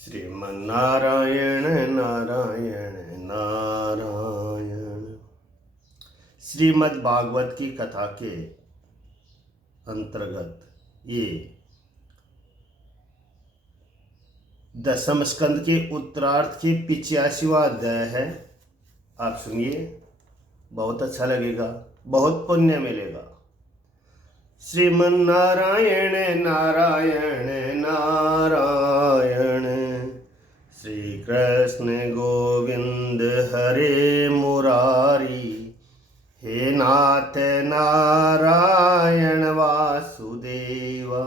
श्रीमन्नारायण नारायण नारायण। श्रीमद् भागवत की कथा के अंतर्गत ये दसम स्कंद के उत्तरार्ध के 85वां अध्याय है। आप सुनिए, बहुत अच्छा लगेगा, बहुत पुण्य मिलेगा। श्रीमन्नारायण नारायण नारायण, श्री कृष्ण गोविंद हरे मुरारी, हे नाथ नारायण वासुदेवा।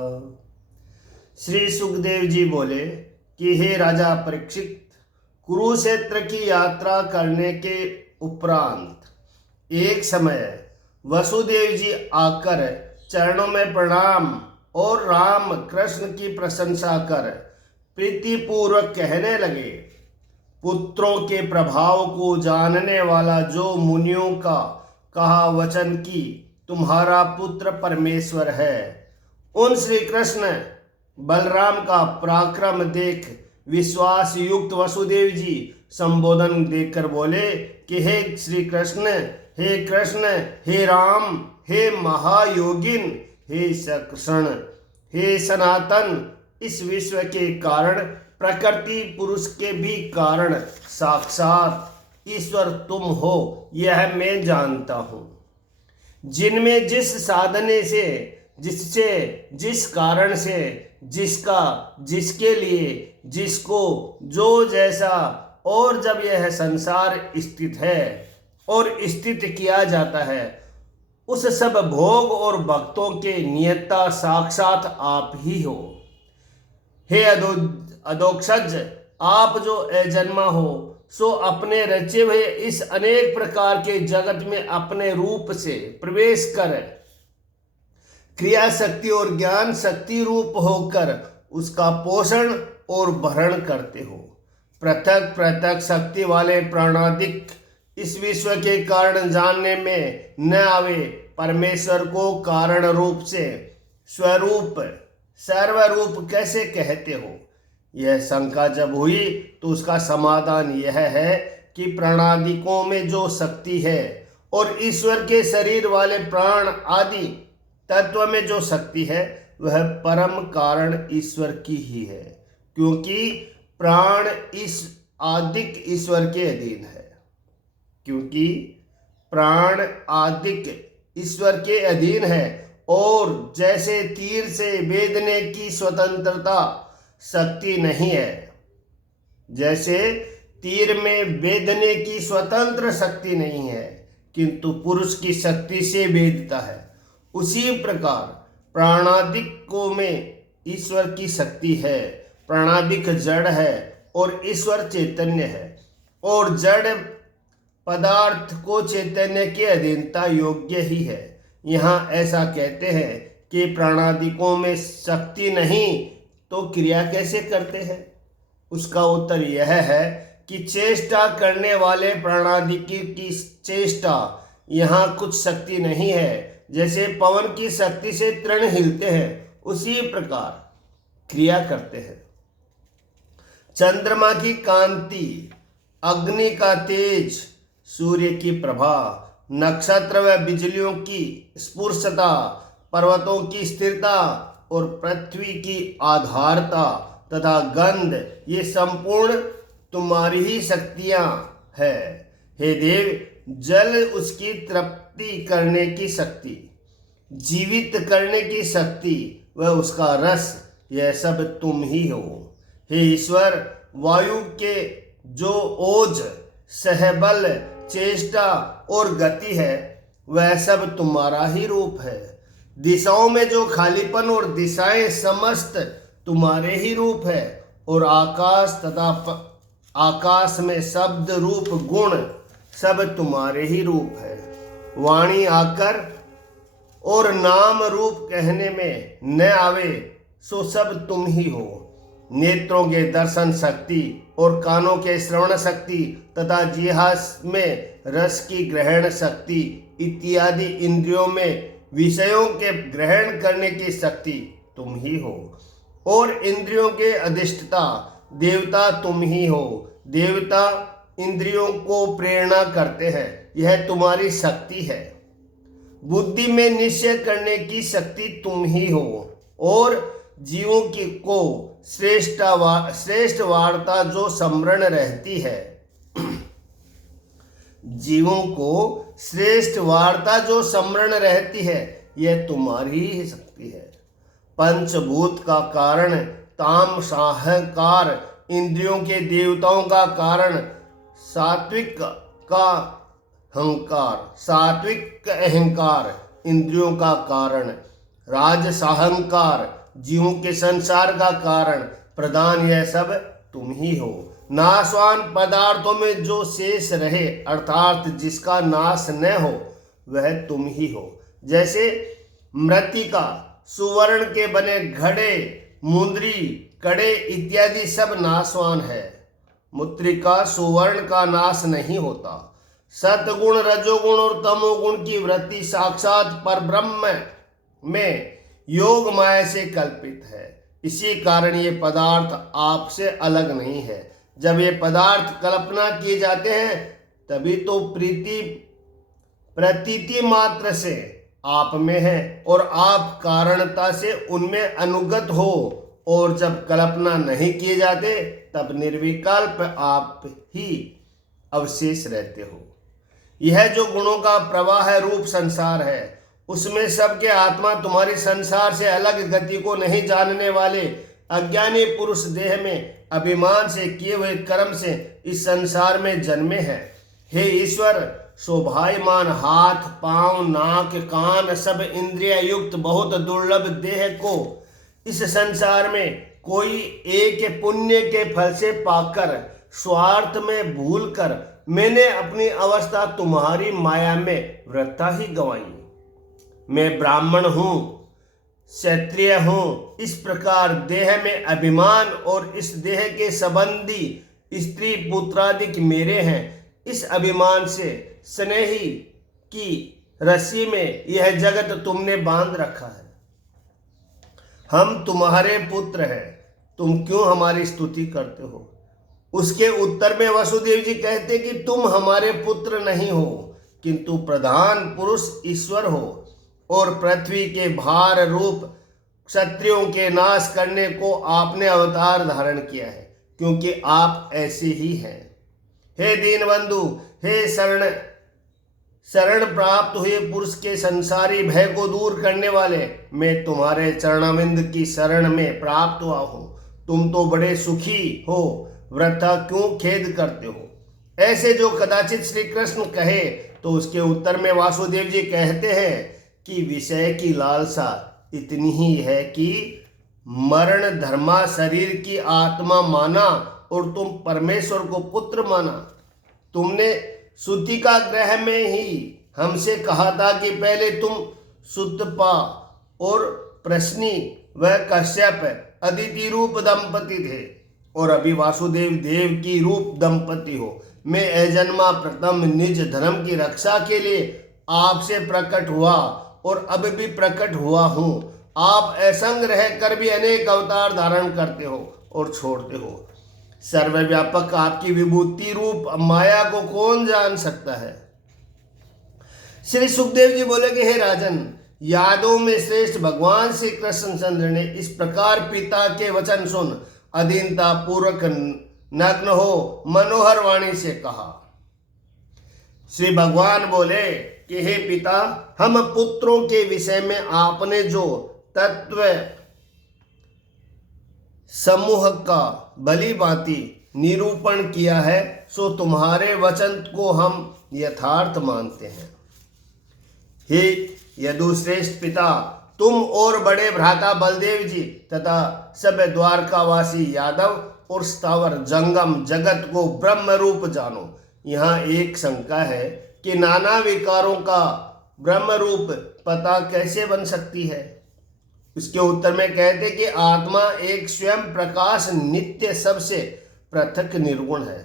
श्री सुखदेव जी बोले कि हे राजा परीक्षित, कुरुक्षेत्र की यात्रा करने के उपरांत एक समय वसुदेव जी आकर चरणों में प्रणाम और राम कृष्ण की प्रशंसा कर प्रीतिपूर्वक कहने लगे, पुत्रों के प्रभाव को जानने वाला जो मुनियों का कहा वचन कि तुम्हारा पुत्र परमेश्वर है, उन श्री कृष्ण बलराम का पराक्रम देख विश्वास युक्त वसुदेव जी संबोधन देकर बोले कि हे श्री कृष्ण, हे कृष्ण, हे राम, हे महायोगिन, हे सकृष्ण, हे सनातन, इस विश्व के कारण, प्रकृति पुरुष के भी कारण साक्षात ईश्वर तुम हो, यह मैं जानता हूँ। जिनमें जिस साधने से, जिससे, जिस कारण से, जिसका, जिसके लिए, जिसको, जो, जैसा और जब यह संसार स्थित है और स्थित किया जाता है, उस सब भोग और भक्तों के नियता साक्षात आप ही हो। हे अधोक्षज, आप जो अजन्मा हो, सो अपने रचे हुए इस अनेक प्रकार के जगत में अपने रूप से प्रवेश कर क्रिया शक्ति और ज्ञान शक्ति रूप होकर उसका पोषण और भरण करते हो। पृथक पृथक शक्ति वाले प्राणादिक इस विश्व के कारण जानने में न आवे परमेश्वर को कारण रूप से स्वरूप सर्वरूप कैसे कहते हो? यह शंका जब हुई तो उसका समाधान यह है कि प्राणादिकों में जो शक्ति है और ईश्वर के शरीर वाले प्राण आदि तत्व में जो शक्ति है वह परम कारण ईश्वर की ही है, क्योंकि प्राण इस आदिक ईश्वर के अधीन है। क्योंकि प्राण आदिक ईश्वर के अधीन है और जैसे तीर से वेदने की स्वतंत्रता शक्ति नहीं है, जैसे तीर में वेदने की स्वतंत्र शक्ति नहीं है किंतु पुरुष की शक्ति से वेदता है, उसी प्रकार प्राणादिकों में ईश्वर की शक्ति है। प्राणादिक जड़ है और ईश्वर चैतन्य है, और जड़ पदार्थ को चैतन्य के अधीनता योग्य ही है। यहाँ ऐसा कहते हैं कि प्राणादिकों में शक्ति नहीं तो क्रिया कैसे करते हैं? उसका उत्तर यह है कि चेष्टा करने वाले प्राणादिकी की चेष्टा, यहाँ कुछ शक्ति नहीं है। जैसे पवन की शक्ति से तृण हिलते हैं, उसी प्रकार क्रिया करते हैं। चंद्रमा की कांति, अग्नि का तेज, सूर्य की प्रभा, नक्षत्र व बिजलियों की स्फुरता, पर्वतों की स्थिरता और पृथ्वी की आधारता तथा गंध, ये संपूर्ण तुम्हारी ही शक्तियां है। हे देव, जल उसकी तृप्ति करने की शक्ति, जीवित करने की शक्ति व उसका रस, यह सब तुम ही हो। हे ईश्वर, वायु के जो ओज, सहबल, चेष्टा और गति है वह सब तुम्हारा ही रूप है। दिशाओं में जो खालीपन और दिशाएं समस्त तुम्हारे ही रूप है, और आकाश तथा आकाश में शब्द रूप गुण सब तुम्हारे ही रूप है। वाणी आकर और नाम रूप कहने में न आवे सो सब तुम ही हो। नेत्रों के दर्शन शक्ति और कानों के श्रवण शक्ति तथा जिह्वा में रस की ग्रहण शक्ति इत्यादि इंद्रियों में विषयों के ग्रहण करने की शक्ति तुम ही हो। और इंद्रियों के अधिष्ठता देवता तुम ही हो। देवता इंद्रियों को प्रेरणा करते हैं, यह तुम्हारी शक्ति है। बुद्धि में निश्चय करने की शक्ति तुम ही हो और जीवों की को श्रेष्ठ वार्ता जो स्मरण रहती है, जीवों को श्रेष्ठ वार्ता जो स्मरण रहती है, यह तुम्हारी ही शक्ति है। पंचभूत का कारण ताम साहकार, इंद्रियों के देवताओं का कारण सात्विक का अहंकार, इंद्रियों का कारण राजस अहंकार, जीवों के संसार का कारण प्रधान, यह सब तुम ही हो। नाशवान पदार्थों में जो शेष रहे अर्थात जिसका नाश न हो, वह तुम ही हो। जैसे मृत्तिका, सुवर्ण के बने घड़े, मुंदरी, कड़े इत्यादि सब नाशवान है। मुद्रिका सुवर्ण का नाश नहीं होता। सतगुण, रजोगुण और तमोगुण की वृत्ति साक्षात परब्रह्म में योग माया से कल्पित है। इसी कारण ये पदार्थ आपसे अलग नहीं है। जब ये पदार्थ कल्पना किए जाते हैं तभी तो प्रतीति मात्र से आप में है और आप कारणता से उनमें अनुगत हो, और जब कल्पना नहीं किए जाते तब निर्विकल्प आप ही अवशेष रहते हो। यह जो गुणों का प्रवाह है, रूप संसार है, उसमें सबके आत्मा तुम्हारी संसार से अलग गति को नहीं जानने वाले अज्ञानी पुरुष देह में अभिमान से किए हुए कर्म से इस संसार में जन्मे हैं। हे ईश्वर, शोभायमान हाथ, पांव, नाक, कान सब इंद्रिय युक्त बहुत दुर्लभ देह को इस संसार में कोई एक पुण्य के फल से पाकर स्वार्थ में भूलकर मैंने अपनी अवस्था तुम्हारी माया में वृथा ही गंवाई। मैं ब्राह्मण हूँ, क्षत्रिय हूँ, इस प्रकार देह में अभिमान और इस देह के संबंधी स्त्री पुत्रादिक मेरे हैं, इस अभिमान से स्नेही की रस्सी में यह जगत तुमने बांध रखा है। हम तुम्हारे पुत्र हैं, तुम क्यों हमारी स्तुति करते हो? उसके उत्तर में वसुदेव जी कहते कि तुम हमारे पुत्र नहीं हो, किंतु प्रधान पुरुष ईश्वर हो और पृथ्वी के भार रूप क्षत्रियों के नाश करने को आपने अवतार धारण किया है, क्योंकि आप ऐसे ही हैं। हे दीनबंधु, हे शरण प्राप्त हुए पुरुष के संसारी भय को दूर करने वाले, मैं तुम्हारे चरणाविंद की शरण में प्राप्त हुआ हूँ। तुम तो बड़े सुखी हो, वृथा क्यों खेद करते हो? ऐसे जो कदाचित श्री कृष्ण कहे तो उसके उत्तर में वासुदेव जी कहते हैं कि विषय की लालसा इतनी ही है कि मरण धर्मा शरीर की आत्मा माना और तुम परमेश्वर को पुत्र माना। तुमने सूतिका ग्रह में ही हमसे कहा था कि पहले तुम सुतपा और प्रश्नी व कश्यप अदिति रूप दंपति थे और अभी वासुदेव देव की रूप दंपति हो। मैं अजन्मा प्रथम निज धर्म की रक्षा के लिए आपसे प्रकट हुआ और अब भी प्रकट हुआ हूँ। आप असंग रह कर भी अनेक अवतार धारण करते हो और छोड़ते हो। सर्वव्यापक आपकी विभूति रूप माया को कौन जान सकता है? श्री सुखदेव जी बोले कि हे राजन, यादों में श्रेष्ठ भगवान श्री कृष्णचंद्र ने इस प्रकार पिता के वचन सुन अधीनता पूर्वक नग्न हो मनोहर वाणी से कहा। श्री भगवान बोले कि हे पिता, हम पुत्रों के विषय में आपने जो तत्व समूह का भली भांति निरूपण किया है सो तुम्हारे वचन को हम यथार्थ मानते हैं। हे यदुश्रेष्ठ पिता, तुम और बड़े भ्राता बलदेव जी तथा सब द्वारकावासी यादव और स्थावर जंगम जगत को ब्रह्म रूप जानो। यहाँ एक शंका है कि नाना विकारों का ब्रह्म रूप पता कैसे बन सकती है? उसके उत्तर में कहते कि आत्मा एक स्वयं प्रकाश नित्य सबसे पृथक निर्गुण है।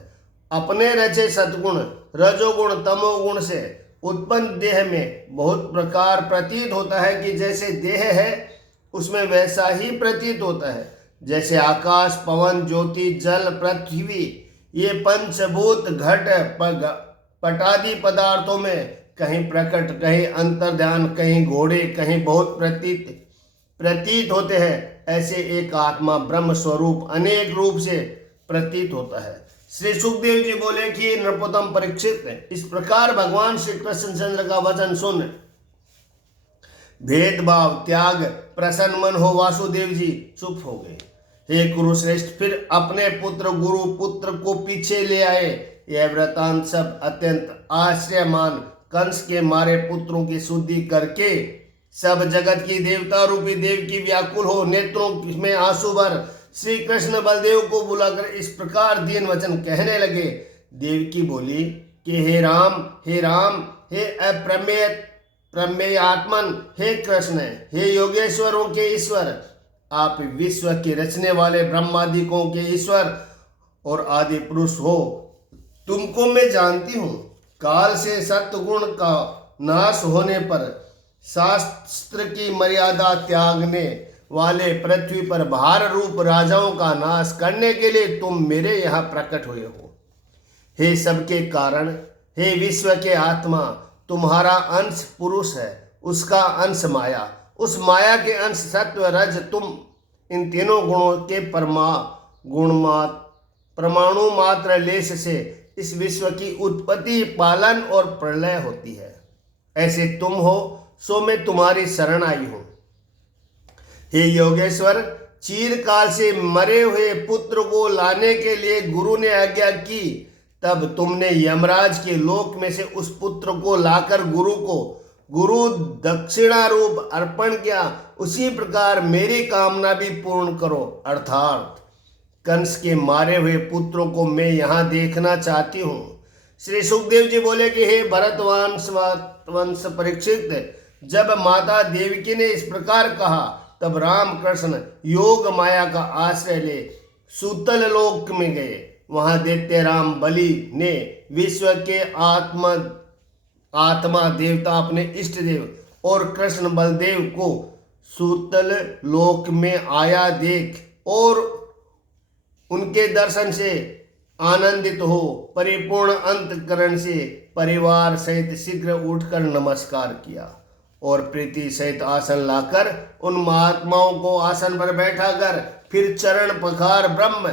अपने रचे सद्गुण रजोगुण तमोगुण से उत्पन्न देह में बहुत प्रकार प्रतीत होता है कि जैसे देह है उसमें वैसा ही प्रतीत होता है, जैसे आकाश, पवन, ज्योति, जल, पृथ्वी, ये पंचभूत घट पटादि पदार्थों में कहीं प्रकट, कहीं अंतर्ध्यान, कहीं घोड़े, कहीं बहुत प्रतीत होते हैं, ऐसे एक आत्मा ब्रह्म स्वरूप अनेक रूप से प्रतीत होता है। श्री सुखदेव जी बोले कि नृपोत्तम परीक्षित, इस प्रकार भगवान श्री कृष्णचंद्र का वचन सुन भेदभाव त्याग प्रसन्न मन हो वासुदेव जी चुप हो गए। हे कुरुश्रेष्ठ, फिर अपने पुत्र गुरु पुत्र को पीछे ले आए। यह वृतांत सब अत्यंत आश्चर्यमान कंस के मारे पुत्रों की शुद्धि करके सब जगत की देवता रूपी देव की व्याकुल हो नेत्रों में आंसू भर श्री कृष्ण बलदेव को बुलाकर इस प्रकार दीन वचन कहने लगे। देवकी बोली कि हे राम, हे प्रमेय आत्मन, हे कृष्ण, हे योगेश्वरों के ईश्वर, आप विश्व के रचने वाले ब्रह्मादिकों के ईश्वर और आदि पुरुष हो। तुमको मैं जानती हूँ। काल से सत्गुण का नाश होने पर शास्त्र की मर्यादा त्यागने वाले पृथ्वी पर भार रूप राजाओं का नाश करने के लिए तुम मेरे यहाँ प्रकट हुए हो। हे सबके कारण, हे विश्व के आत्मा, तुम्हारा अंश पुरुष है, उसका अंश माया, उस माया के अंश सत्व रज, तुम इन तीनों गुणों के परमाणु मात्र लेश से इस विश्व की उत्पत्ति, पालन और प्रलय होती है। ऐसे तुम हो, सो मैं तुम्हारी शरण आई हूं। हे योगेश्वर, चीरकाल से मरे हुए पुत्र को लाने के लिए गुरु ने आज्ञा की, तब तुमने यमराज के लोक में से उस पुत्र को लाकर गुरु दक्षिणा रूप अर्पण किया। उसी प्रकार मेरी कामना भी पूर्ण करो, अर्थात कंस के मारे हुए पुत्रों को मैं यहाँ देखना चाहती हूँ। श्री सुखदेव जी बोले कि हे भरत वंश परीक्षित, जब माता देवकी ने इस प्रकार कहा, तब राम कृष्ण योग माया का आश्रय ले सूतल लोक में गए। वहां दैत्य राम बलि ने विश्व के आत्मा देवता अपने इष्ट देव और कृष्ण बलदेव को सूतल लोक में आया देख और उनके दर्शन से आनंदित हो परिपूर्ण अंतकरण से परिवार सहित शीघ्र उठकर नमस्कार किया और प्रीति सहित आसन लाकर उन महात्माओं को आसन पर बैठा कर फिर चरण पखार ब्रह्म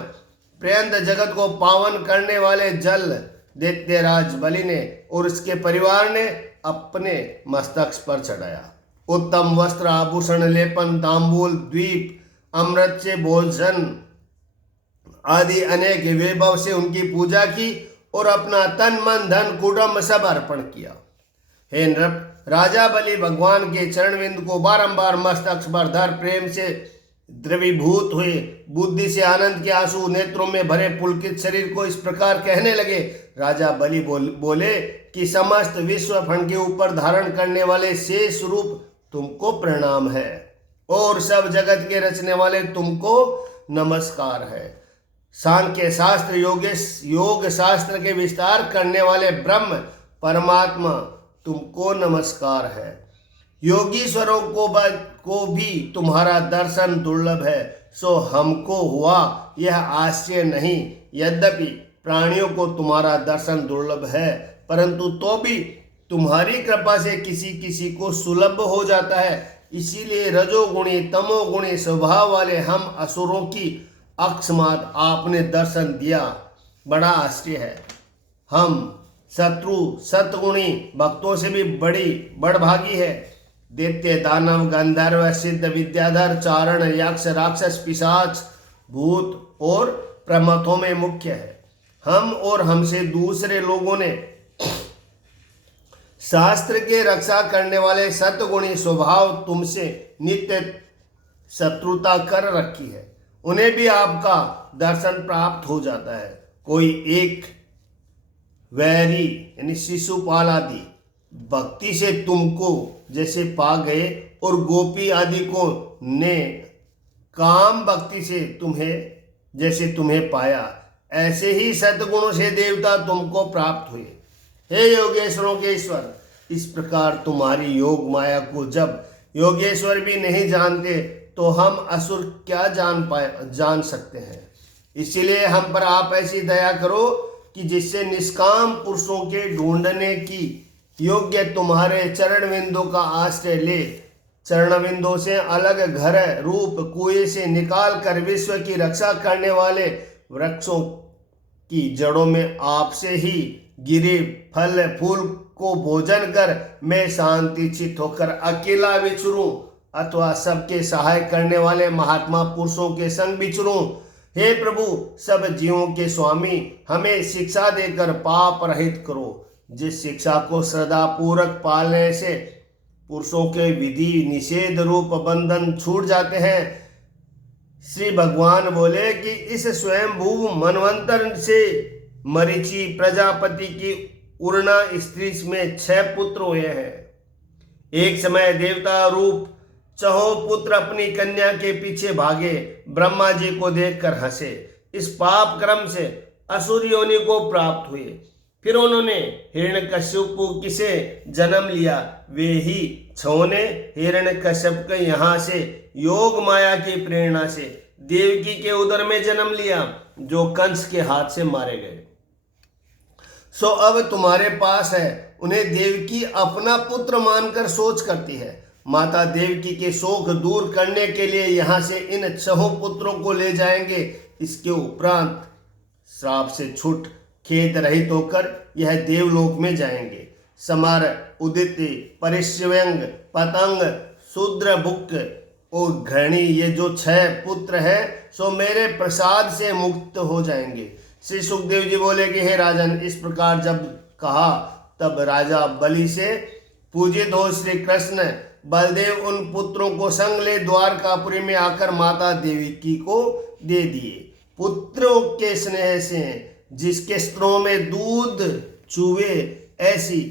पर्यंत जगत को पावन करने वाले जल दैत्यराज बलि ने और उसके परिवार ने अपने मस्तक पर चढ़ाया। उत्तम वस्त्र आभूषण लेपन तांबूल द्वीप अमृत से भोजन आदि अनेक वैभव से उनकी पूजा की और अपना तन मन धन कुटुंब सब अर्पण किया। हे नृप, राजा बलि भगवान के चरणविंद को बारंबार मस्तक पर धर प्रेम से द्रवीभूत हुए, बुद्धि से आनंद के आंसू नेत्रों में भरे पुलकित शरीर को इस प्रकार कहने लगे। राजा बलि बोले कि समस्त विश्व फण के ऊपर धारण करने वाले शेष रूप तुमको प्रणाम है और सब जगत के रचने वाले तुमको नमस्कार है। सांख्य शास्त्र योग शास्त्र के विस्तार करने वाले ब्रह्म परमात्मा तुमको नमस्कार है। योगीश्वरों को भी तुम्हारा दर्शन दुर्लभ है, सो हमको हुआ यह आश्चर्य नहीं। यद्यपि प्राणियों को तुम्हारा दर्शन दुर्लभ है, परंतु तो भी तुम्हारी कृपा से किसी किसी को सुलभ हो जाता है। इसीलिए रजोगुणी तमोगुणी स्वभाव वाले हम असुरों की अकस्मात आपने दर्शन दिया, बड़ा आश्चर्य है। हम शत्रु सतगुणी भक्तों से भी बड़भागी है। दैत्य दानव गंधर्व सिद्ध विद्याधर चारण यक्ष राक्षस पिशाच भूत और प्रमथों में मुख्य है। हम और हमसे दूसरे लोगों ने शास्त्र के रक्षा करने वाले सतगुणी स्वभाव तुमसे नित्य शत्रुता कर रखी है, उन्हें भी आपका दर्शन प्राप्त हो जाता है। कोई एक वैरी यानी शिशुपाल आदि भक्ति से तुमको जैसे पा गए और गोपी आदि को ने काम भक्ति से तुम्हें पाया, ऐसे ही सद्गुणों से देवता तुमको प्राप्त हुए। हे योगेश्वरों के ईश्वर, इस प्रकार तुम्हारी योग माया को जब योगेश्वर भी नहीं जानते तो हम असुर क्या जान सकते हैं। इसीलिए हम पर आप ऐसी दया करो कि जिससे निष्काम पुरुषों के ढूंढने की योग्य तुम्हारे चरण बिंदु का आश्रय ले, चरण बिंदु से अलग घर रूप कुएं से निकाल कर विश्व की रक्षा करने वाले वृक्षों की जड़ों में आपसे ही गिरे फल फूल को भोजन कर मैं शांति चित्त होकर अकेला विचरूं अथवा सबके सहाय करने वाले महात्मा पुरुषों के संग विचरूं। हे प्रभु, सब जीवों के स्वामी, हमें शिक्षा देकर पाप रहित करो। जिस शिक्षा को श्रद्धा पूर्वक पालने से पुरुषों के विधि निषेध रूप बंधन छूट जाते हैं। श्री भगवान बोले कि इस स्वयंभू मनवंतर से मरीचि प्रजापति की उर्णा स्त्री में 6 पुत्र हुए हैं। एक समय देवता रूप 6 पुत्र अपनी कन्या के पीछे भागे, ब्रह्मा जी को देखकर हंसे। इस पाप क्रम से असुर योनि को प्राप्त हुए। फिर उन्होंने हिरण्यकश्यप से जन्म लिया। वे ही 6 ने हिरण्यकश्यप के यहाँ से योग माया की प्रेरणा से देवकी के उदर में जन्म लिया, जो कंस के हाथ से मारे गए। सो अब तुम्हारे पास है, उन्हें देवकी अपना पुत्र मानकर सोच करती है। माता देवकी के शोक दूर करने के लिए यहाँ से इन 6 पुत्रों को ले जाएंगे। इसके उपरांत श्राप से छूट खेत रहित होकर यह देवलोक में जाएंगे। समर, उदिति, परिश्रव्यंग, पतंग, शूद्र, बुक और घृणी, ये जो 6 पुत्र हैं सो मेरे प्रसाद से मुक्त हो जाएंगे। श्री सुखदेव जी बोले कि हे राजन, इस प्रकार जब कहा तब राजा बलि से पूजित हो श्री कृष्ण बलदेव उन पुत्रों को संग ले द्वारकापुरी में आकर माता देवकी को दे दिए। पुत्रों के स्नेह से जिसके स्तनों में दूध चूहे, ऐसी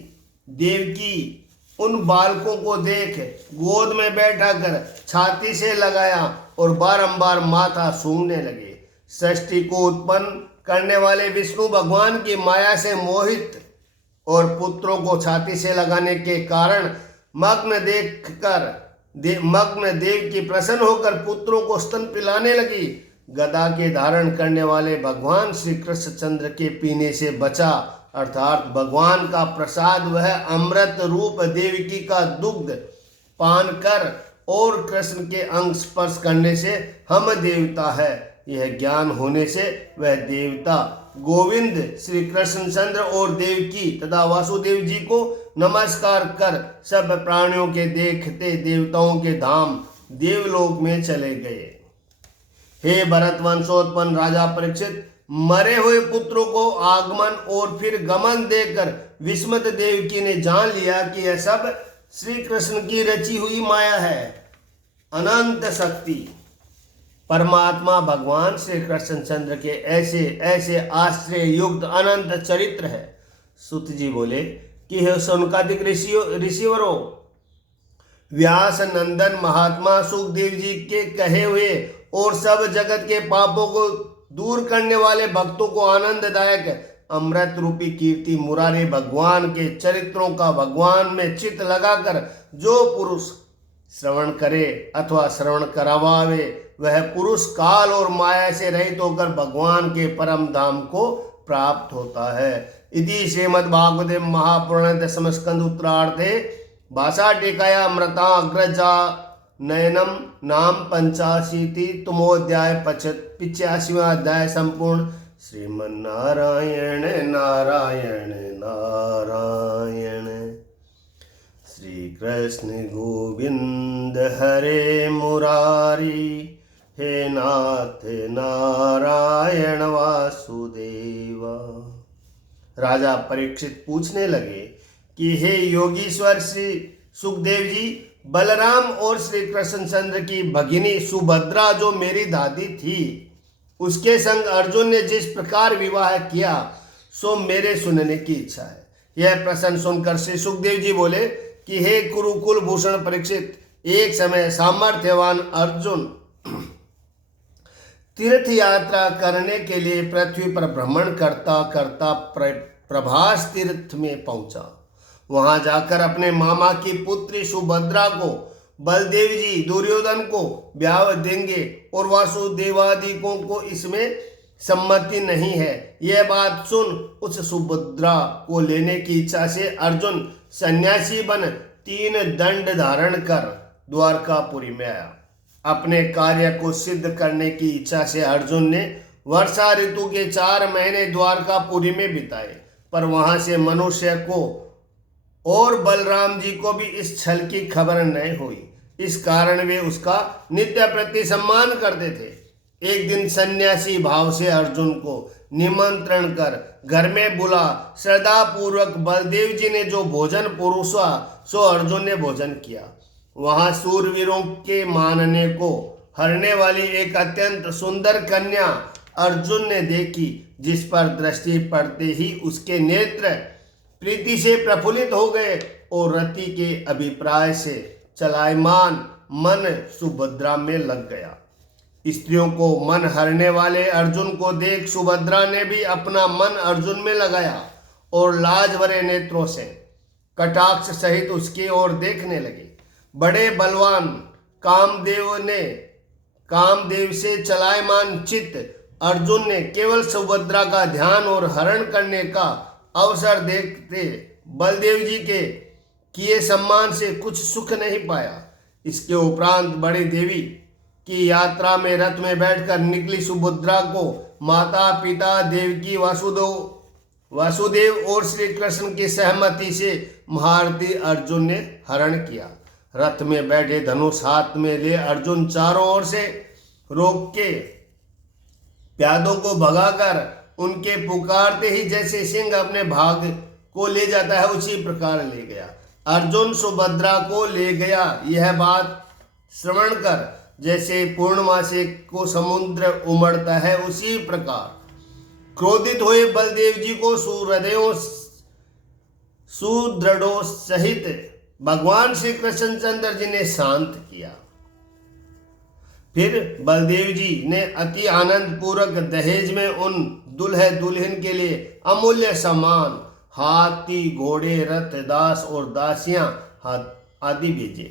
देवकी उन बालकों को देख गोद में बैठा कर छाती से लगाया और बारंबार माथा सूंघने लगे। सृष्टि को उत्पन्न करने वाले विष्णु भगवान की माया से मोहित और पुत्रों को छाती से लगाने के कारण मग्न देव की प्रसन्न होकर पुत्रों को स्तन पिलाने लगी। गदा के धारण करने वाले भगवान श्री कृष्णचंद्र के पीने से बचा, अर्थात भगवान का प्रसाद वह अमृत रूप देवकी का दुग्ध पान कर और कृष्ण के अंग स्पर्श करने से हम देवता है, यह ज्ञान होने से वह देवता गोविंद श्री कृष्णचंद्र और देवकी तथा वासुदेव जी को नमस्कार कर सब प्राणियों के देखते देवताओं के धाम देवलोक में चले गए। हे भरत वंशोत्पन्न राजा परीक्षित, मरे हुए पुत्रों को आगमन और फिर गमन देकर विस्मत देवकी ने जान लिया कि यह सब श्री कृष्ण की रची हुई माया है। अनंत शक्ति परमात्मा भगवान श्री कृष्णचंद्र के ऐसे ऐसे आश्रय युक्त अनंत चरित्र है। सुत जी बोले कि हे सनकादिक ऋषिवरों, व्यास नंदन महात्मा सुखदेव जी के कहे हुए और सब जगत के पापों को दूर करने वाले भक्तों को आनंददायक अमृत रूपी कीर्ति मुरारी भगवान के चरित्रों का भगवान में चित्त लगाकर जो पुरुष श्रवण करे अथवा श्रवण करवावे, वह पुरुष काल और माया से रहित होकर भगवान के परम धाम को प्राप्त होता है। इति श्रीमद्भागवते महापुराणे दशम स्कंद उत्तरार्धे भाषा टीकाया अमृता अग्रजा नयनम नाम 85 तमोध्याय 85वां अध्याय संपूर्ण। श्रीमन्नारायण नारायण नारायण। श्री कृष्ण गोविंद हरे मुरारी, हे नाथ नारायण वासुदेवा। राजा परीक्षित पूछने लगे कि हे योगीश्वर श्री सुखदेव जी, बलराम और श्री कृष्णचंद्र की भगिनी सुभद्रा जो मेरी दादी थी, उसके संग अर्जुन ने जिस प्रकार विवाह किया सो मेरे सुनने की इच्छा है। यह प्रश्न सुनकर श्री सुखदेव जी बोले कि हे कुरुकुल भूषण परीक्षित, एक समय सामर्थ्यवान अर्जुन तीर्थ यात्रा करने के लिए पृथ्वी पर भ्रमण करता करता प्रभास तीर्थ में पहुंचा। वहां जाकर अपने मामा की पुत्री सुभद्रा को बलदेव जी दुर्योधन को ब्याह देंगे और वासुदेवादिकों को इसमें सम्मति नहीं है। यह बात सुन उस सुभद्रा को लेने की इच्छा से अर्जुन सन्यासी बन 3 दंड धारण कर द्वारकापुरी में आया। अपने कार्य को सिद्ध करने की इच्छा से अर्जुन ने वर्षा ऋतु के 4 महीने द्वारकापुरी में बिताए, पर वहां से मनुष्य को और बलराम जी को भी इस छल की खबर नहीं हुई। इस कारण वे उसका नित्य प्रति सम्मान करते थे। एक दिन सन्यासी भाव से अर्जुन को निमंत्रण कर घर में बुला श्रद्धा पूर्वक बलदेव जी ने जो भोजन परोसा सो अर्जुन ने भोजन किया। वहां सूरवीरों के मानने को हरने वाली एक अत्यंत सुंदर कन्या अर्जुन ने देखी, जिस पर दृष्टि पड़ते ही उसके नेत्र प्रीति से प्रफुल्लित हो गए और रति के अभिप्राय से चलायमान मन सुभद्रा में लग गया। स्त्रियों को मन हरने वाले अर्जुन को देख सुभद्रा ने भी अपना मन अर्जुन में लगाया और लाज भरे नेत्रों से कटाक्ष सहित उसकी ओर देखने लगी। बड़े बलवान कामदेव से चलायमान चित्त अर्जुन ने केवल सुभद्रा का ध्यान और हरण करने का अवसर देखते बलदेव जी के किए सम्मान से कुछ सुख नहीं पाया। इसके उपरांत बड़ी देवी की यात्रा में रथ में बैठकर निकली सुभद्रा को माता पिता देवकी वासुदेव और श्री कृष्ण की सहमति से महारथी अर्जुन ने हरण किया। रथ में बैठे धनुष हाथ में ले अर्जुन चारों ओर से रोक के प्यादों को भगाकर उनके पुकारते ही जैसे सिंह अपने भाग को ले जाता है उसी प्रकार ले गया। अर्जुन सुभद्रा को ले गया। यह बात श्रवण कर जैसे पूर्णमासी को समुद्र उमड़ता है उसी प्रकार क्रोधित हुए बलदेव जी को सुदृढ़ों सहित भगवान श्री कृष्णचंद्र जी ने शांत किया। फिर बलदेव जी ने अति आनंद पूर्वक दहेज में उन दुल्हे दुल्हन के लिए अमूल्य सामान हाथी घोड़े रथ दास और दासियां आदि भेजे।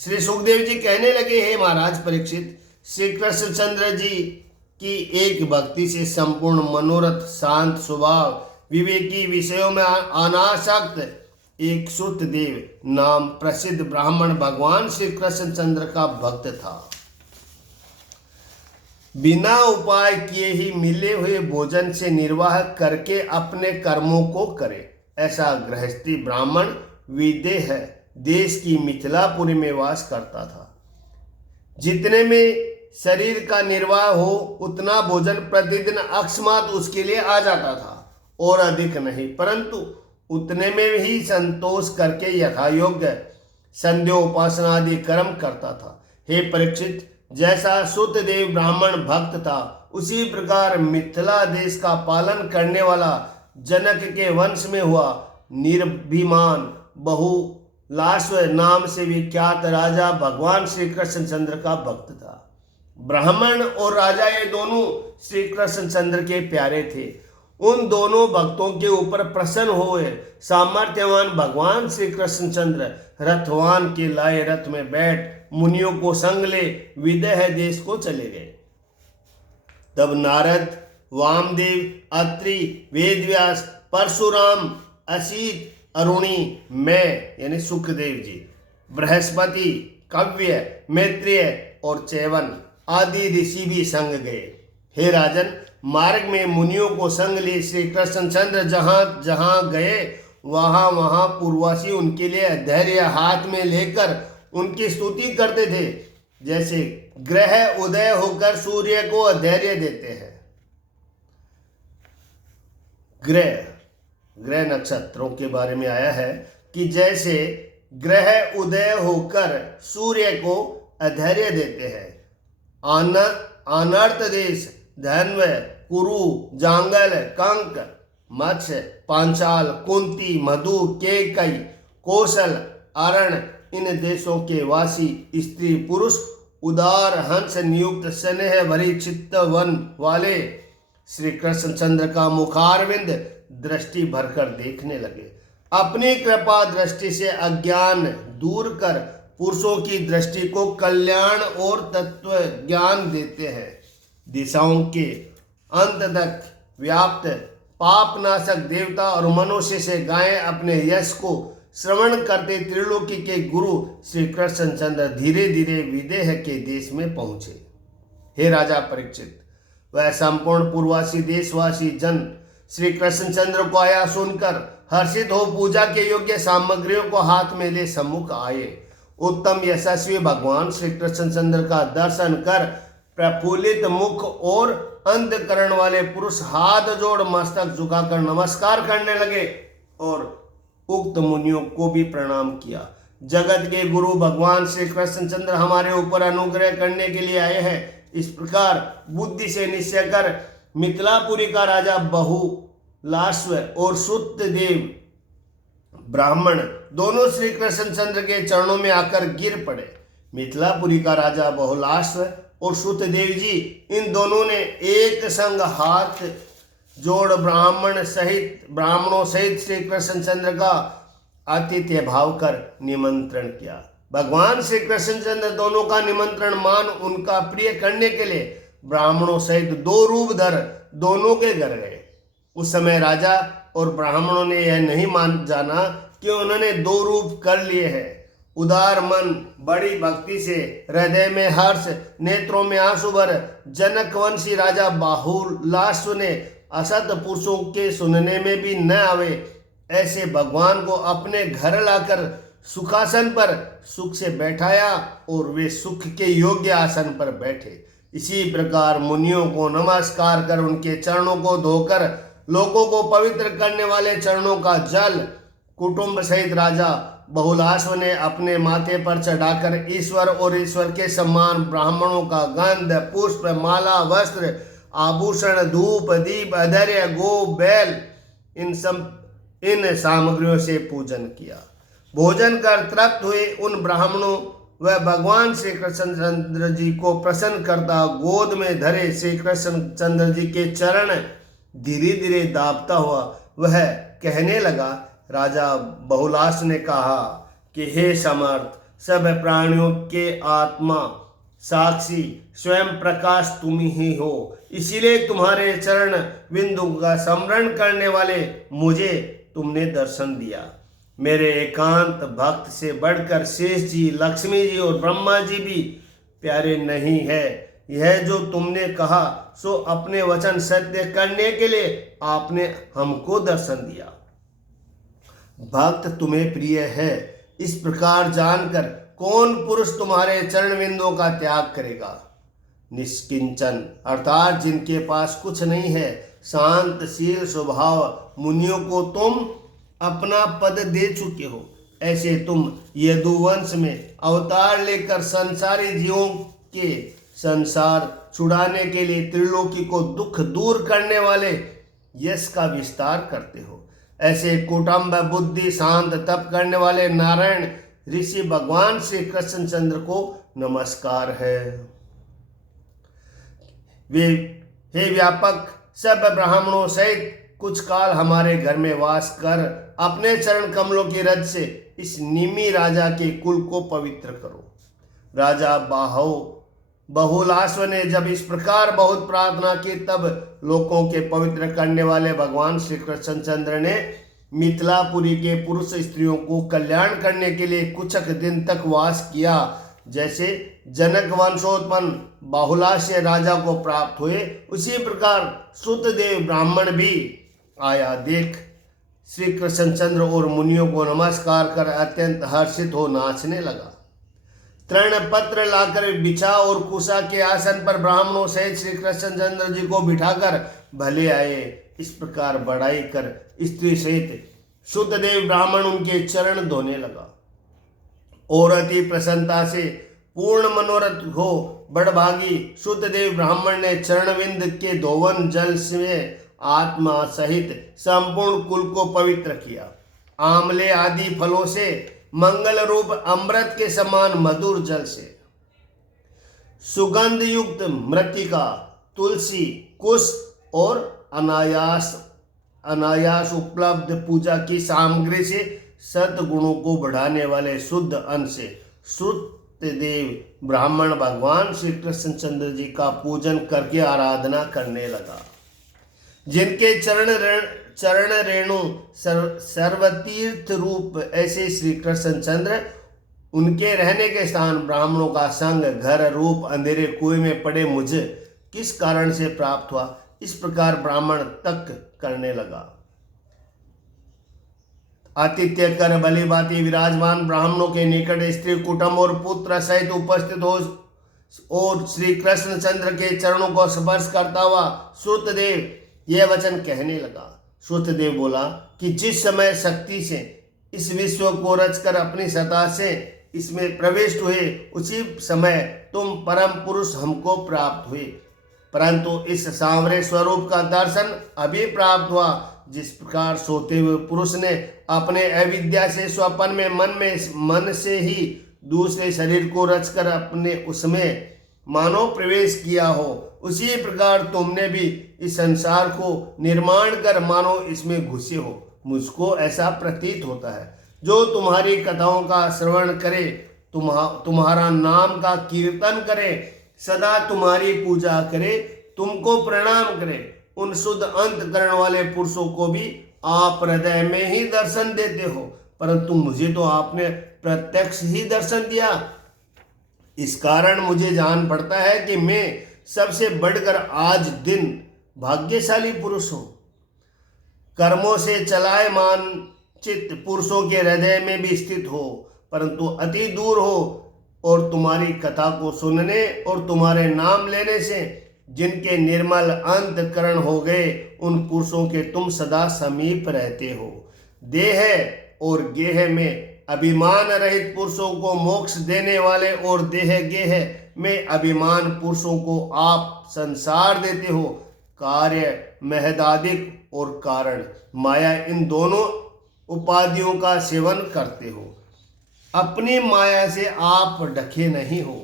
श्री सुखदेव जी कहने लगे, हे महाराज परीक्षित, श्री कृष्णचंद्र जी की एक भक्ति से संपूर्ण मनोरथ शांत स्वभाव विवेकी विषयों में अनासक्त एक श्रुतदेव नाम प्रसिद्ध ब्राह्मण भगवान श्री कृष्णचंद्र का भक्त था। बिना उपाय किए ही मिले हुए भोजन से निर्वाह करके अपने कर्मों को करे, ऐसा गृहस्थी ब्राह्मण विदेह देश की मिथिलापुरी में वास करता था। जितने में शरीर का निर्वाह हो उतना भोजन प्रतिदिन अकस्मात उसके लिए आ जाता था और अधिक नहीं, परंतु उतने में ही संतोष करके यथायोग्य संध्या उपासना आदि कर्म करता था। हे परीक्षित, जैसा सुतदेव ब्राह्मण भक्त था उसी प्रकार मिथिला देश का पालन करने वाला जनक के वंश में हुआ निर्भिमान बहुलाश्व नाम से विख्यात राजा भगवान श्री कृष्णचंद्र का भक्त था। ब्राह्मण और राजा ये दोनों श्री कृष्णचंद्र के प्यारे थे। उन दोनों भक्तों के ऊपर प्रसन्न हुए सामर्थ्यवान भगवान श्री कृष्णचंद्र रथवान के लाए रथ में बैठ मुनियों को संग ले विदेह देश को चले गए। तब नारद, वामदेव, अत्रि, वेदव्यास, परशुराम, असित, अरुणी, मैं यानी सुखदेव जी, बृहस्पति, कव्य, मैत्रेय और चैवन आदि ऋषि भी संग गए। हे राजन, मार्ग में मुनियों को संग ले श्री कृष्णचंद्र जहां जहां गए वहां वहां पूर्ववासी उनके लिए धैर्य हाथ में लेकर उनकी स्तुति करते थे, जैसे ग्रह उदय होकर सूर्य को धैर्य देते हैं। ग्रह नक्षत्रों के बारे में आया है कि जैसे ग्रह उदय होकर सूर्य को अधैर्य देते हैं। अनर्त देश धन्व, कुरु, जांगल, कंक, मत्स्य, पांचाल, कुंती, मधु, केकई, कौशल, अरण इन देशों के वासी स्त्री पुरुष उदार हंस नियुक्त स्नेह भरी चित्तवन वाले श्री कृष्णचंद्र का मुखारविंद दृष्टि भरकर देखने लगे। अपनी कृपा दृष्टि से अज्ञान दूर कर पुरुषों की दृष्टि को कल्याण और तत्व ज्ञान देते हैं। दिशाओं के अंत तक व्याप्त पापनाशक देवता और मनुष्य से गायें अपने यश को श्रवण करते त्रिलोकी के गुरु श्री कृष्णचंद्र धीरे धीरे विदेह के देश में पहुंचे। हे राजा परीक्षित, वह संपूर्ण पूर्ववासी देशवासी जन श्री कृष्णचंद्र को आया सुनकर हर्षित हो पूजा के योग्य सामग्रियों को हाथ में ले सम्मुख आए। उत्तम यशस्वी भगवान श्री कृष्णचंद्र का दर्शन कर प्रफुल्लित मुख और अंधकरण वाले पुरुष हाथ जोड़ मस्तक झुकाकर नमस्कार करने लगे और उक्त मुनियों को भी प्रणाम किया। जगत के गुरु भगवान श्री कृष्णचंद्र हमारे ऊपर अनुग्रह करने के लिए आए हैं। इस प्रकार बुद्धि से निश्चय कर मिथिलापुरी का राजा बहुलाश्व और सुतदेव ब्राह्मण दोनों श्री कृष्णचंद्र के चरणों में आकर गिर पड़े। मिथिलापुरी का राजा बहुलाश्व और सुतदेव जी इन दोनों ने एक संग हाथ जोड़ ब्राह्मणों सहित श्री कृष्णचंद्र का आतिथ्य भाव कर निमंत्रण किया। भगवान श्री कृष्णचंद्र दोनों का निमंत्रण मान उनका प्रिय करने के लिए ब्राह्मणों सहित दो रूप धर दोनों के घर गए। उस समय राजा और ब्राह्मणों ने यह नहीं मान जाना कि उन्होंने दो रूप कर लिए हैं। उदार मन बड़ी भक्ति से हृदय में हर्ष नेत्रों में आंसू भर जनकवंशी राजा बाहुलाश्व ने असत पुरुषों के सुनने में भी न आवे ऐसे भगवान को अपने घर लाकर सुखासन पर सुख से बैठाया और वे सुख के योग्य आसन पर बैठे। इसी प्रकार मुनियों को नमस्कार कर उनके चरणों को धोकर लोगों को पवित्र करने वाले चरणों का जल कुटुंब सहित राजा बहुलाश्व ने अपने माथे पर चढ़ाकर ईश्वर और ईश्वर के सम्मान ब्राह्मणों का गंध पुष्प माला वस्त्र आभूषण धूप दीप अधर्य गो बैल इन सामग्रियों से पूजन किया। भोजन कर तृप्त हुए उन ब्राह्मणों वह भगवान श्री कृष्णचंद्र जी को प्रसन्न करता गोद में धरे श्री कृष्णचंद्र जी के चरण धीरे धीरे दाबता हुआ वह कहने लगा। राजा बहुलाश्व ने कहा कि हे समर्थ, सब प्राणियों के आत्मा साक्षी स्वयं प्रकाश तुम ही हो, इसीलिए तुम्हारे चरण बिंदु का स्मरण करने वाले मुझे तुमने दर्शन दिया। मेरे एकांत भक्त से बढ़कर शेष जी लक्ष्मी जी और ब्रह्मा जी भी प्यारे नहीं है। यह जो तुमने कहा सो अपने वचन सत्य करने के लिए आपने हमको दर्शन दिया। भक्त तुम्हें प्रिय है, इस प्रकार जानकर कौन पुरुष तुम्हारे चरण बिंदुओं का त्याग करेगा। निष्किंचन अर्थात जिनके पास कुछ नहीं है, शांतशील स्वभाव मुनियों को तुम अपना पद दे चुके हो। ऐसे तुम यदुवंश में अवतार लेकर संसारी जीवों के संसार छुड़ाने के लिए त्रिलोकी को दुख दूर करने वाले यश का विस्तार करते हो। ऐसे कुटुंब बुद्धि शांत तप करने वाले नारायण ऋषि भगवान श्री कृष्णचंद्र को नमस्कार है। वे हे व्यापक सब ब्राह्मणों सहित कुछ काल हमारे घर में वास कर अपने चरण कमलों की रज से इस निमि राजा के कुल को पवित्र करो। राजा बहुलाश्व ने जब इस प्रकार बहुत प्रार्थना की तब लोगों के पवित्र करने वाले भगवान श्री कृष्णचंद्र ने मिथिलापुरी के पुरुष स्त्रियों को कल्याण करने के लिए कुछ दिन तक वास किया। जैसे जनक वंशोत्पन्न बाहुलाश्व राजा को प्राप्त हुए उसी प्रकार सुतदेव ब्राह्मण भी आया। देख श्री कृष्णचंद्र और मुनियों को नमस्कार कर अत्यंत हर्षित हो नाचने लगा। तृण पत्र लाकर बिछा और कुशा के आसन पर ब्राह्मणों सहित श्री कृष्णचंद्र जी को बिठाकर भले आए। इस प्रकार बढ़ाई कर स्त्री सहित सुतदेव ब्राह्मण उनके चरण धोने लगा और अति प्रसन्नता से पूर्ण मनोरथ हो बड़भागी सुतदेव ब्राह्मण ने चरणविंद के धोवन जल से आत्मा सहित संपूर्ण कुल को पवित्र किया। आमले आदि फलों से मंगल रूप अमृत के समान मधुर जल से सुगंध युक्त मृतिका तुलसी कुश और अनायास उपलब्ध पूजा की सामग्री से सद्गुणों को बढ़ाने वाले शुद्ध अन्न से श्रुतदेव ब्राह्मण भगवान श्री कृष्ण चंद्र जी का पूजन करके आराधना करने लगा। जिनके चरण रेणु सर्वतीर्थ रूप ऐसे श्री कृष्ण चंद्र, उनके रहने के स्थान ब्राह्मणों का संग घर रूप अंधेरे कुएं में पड़े मुझे किस कारण से प्राप्त हुआ, इस प्रकार ब्राह्मण तक करने लगा। आतिथ्य कर भली भांति विराजमान ब्राह्मणों के निकट स्त्री कुटुंब और पुत्र सहित उपस्थित हो और श्री कृष्ण चंद्र के चरणों को स्पर्श करता हुआ श्रुतदेव यह वचन कहने लगा। श्रुतदेव बोला कि जिस समय शक्ति से इस विश्व को रचकर अपनी सत्ता से इसमें प्रविष्ट हुए, उसी समय तुम परम पुरुष हमको प्राप्त हुए, परंतु इस सांवरे स्वरूप का दर्शन अभी प्राप्त हुआ। जिस प्रकार सोते हुए पुरुष ने अपने अविद्या से स्वप्न में मन से ही दूसरे शरीर को रचकर अपने उसमें मानो प्रवेश किया हो, उसी प्रकार तुमने भी इस संसार को निर्माण कर मानो इसमें घुसे हो। मुझको ऐसा प्रतीत होता है, जो तुम्हारी कथाओं का श्रवण करे, तुम्हारा नाम का कीर्तन करे, सदा तुम्हारी पूजा करे, तुमको प्रणाम करे, उन शुद्ध अंतकरण वाले पुरुषों को भी आप हृदय में ही दर्शन देते हो, परंतु मुझे तो आपने प्रत्यक्ष ही दर्शन दिया। इस कारण मुझे जान पड़ता है कि मैं सबसे बढ़कर आज दिन भाग्यशाली पुरुष हूं। कर्मों से चलायमान चित्त पुरुषों के हृदय में भी स्थित हो, परंतु अति दूर हो, और तुम्हारी कथा को सुनने और तुम्हारे नाम लेने से जिनके निर्मल अंतकरण हो गए, उन पुरुषों के तुम सदा समीप रहते हो। देह और गेह में अभिमान रहित पुरुषों को मोक्ष देने वाले और देह गेह में अभिमान पुरुषों को आप संसार देते हो। कार्य महदादिक और कारण माया, इन दोनों उपाधियों का सेवन करते हो। अपनी माया से आप ढके नहीं हो।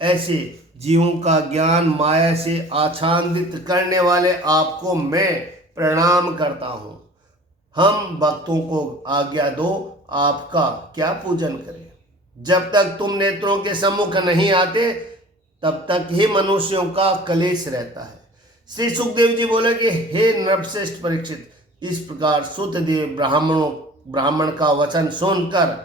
ऐसे जीवों का ज्ञान माया से आच्छादित करने वाले आपको मैं प्रणाम करता हूँ। हम भक्तों को आज्ञा दो, आपका क्या पूजन करें। जब तक तुम नेत्रों के सम्मुख नहीं आते, तब तक ही मनुष्यों का कलेश रहता है। श्री सुखदेव जी बोले कि हे नृपश्रेष्ठ परीक्षित, इस प्रकार श्रुतदेव ब्राह्मण का वचन सुनकर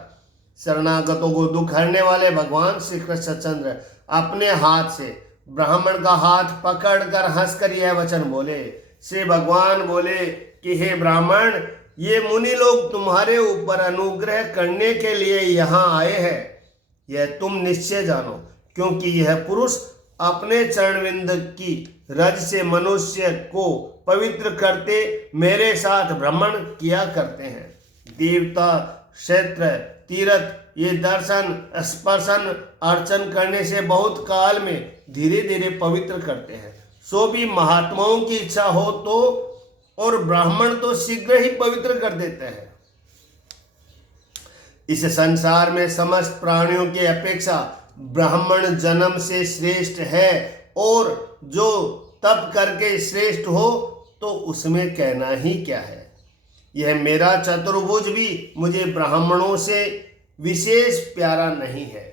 शरणागतों को दुख हरने वाले भगवान श्री कृष्णचंद्र अपने हाथ से ब्राह्मण का हाथ पकड़कर हंसकर यह वचन बोले। श्री भगवान बोले कि हे ब्राह्मण, ये मुनि लोग तुम्हारे ऊपर अनुग्रह करने के लिए यहाँ आए हैं, यह तुम निश्चय जानो, क्योंकि यह पुरुष अपने चरणविंद की रज से मनुष्य को पवित्र करते मेरे साथ भ्रमण किया करते हैं। देवता क्षेत्र तीर्थ ये दर्शन स्पर्शन अर्चन करने से बहुत काल में धीरे धीरे पवित्र करते हैं। सो भी महात्माओं की इच्छा हो तो, और ब्राह्मण तो शीघ्र ही पवित्र कर देते हैं। इस संसार में समस्त प्राणियों की अपेक्षा ब्राह्मण जन्म से श्रेष्ठ है, और जो तप करके श्रेष्ठ हो तो उसमें कहना ही क्या है। यह मेरा चतुर्भुज भी मुझे ब्राह्मणों से विशेष प्यारा नहीं है,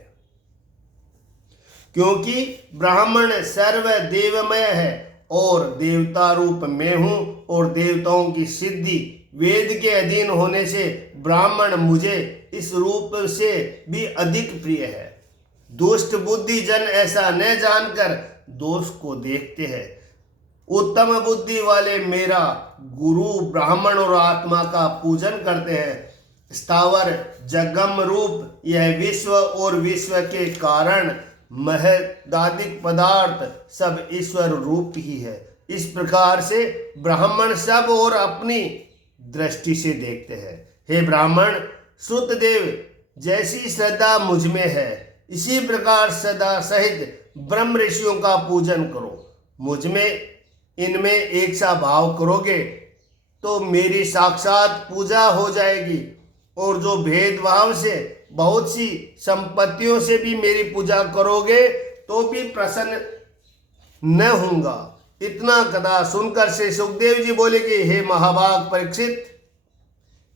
क्योंकि ब्राह्मण सर्व देवमय है और देवता रूप में हूं, और देवताओं की सिद्धि वेद के अधीन होने से ब्राह्मण मुझे इस रूप से भी अधिक प्रिय है। दुष्ट बुद्धि जन ऐसा न जानकर दोष को देखते हैं। उत्तम बुद्धि वाले मेरा गुरु ब्राह्मण और आत्मा का पूजन करते हैं। स्थावर जगम रूप यह विश्व और विश्व के कारण महदादिक पदार्थ सब ईश्वर रूप ही है। इस प्रकार से ब्राह्मण सब और अपनी दृष्टि से देखते हैं। हे ब्राह्मण, श्रुतदेव जैसी श्रद्धा मुझ में है, इसी प्रकार सदा सहित ब्रह्म ऋषियों का पूजन करो। मुझ में इनमें एक सा भाव करोगे तो मेरी साक्षात पूजा हो जाएगी, और जो भेदभाव से बहुत सी संपत्तियों से भी मेरी पूजा करोगे तो भी प्रसन्न न होऊंगा। इतना कथा सुनकर श्री सुखदेव जी बोले कि हे महाभाग परीक्षित,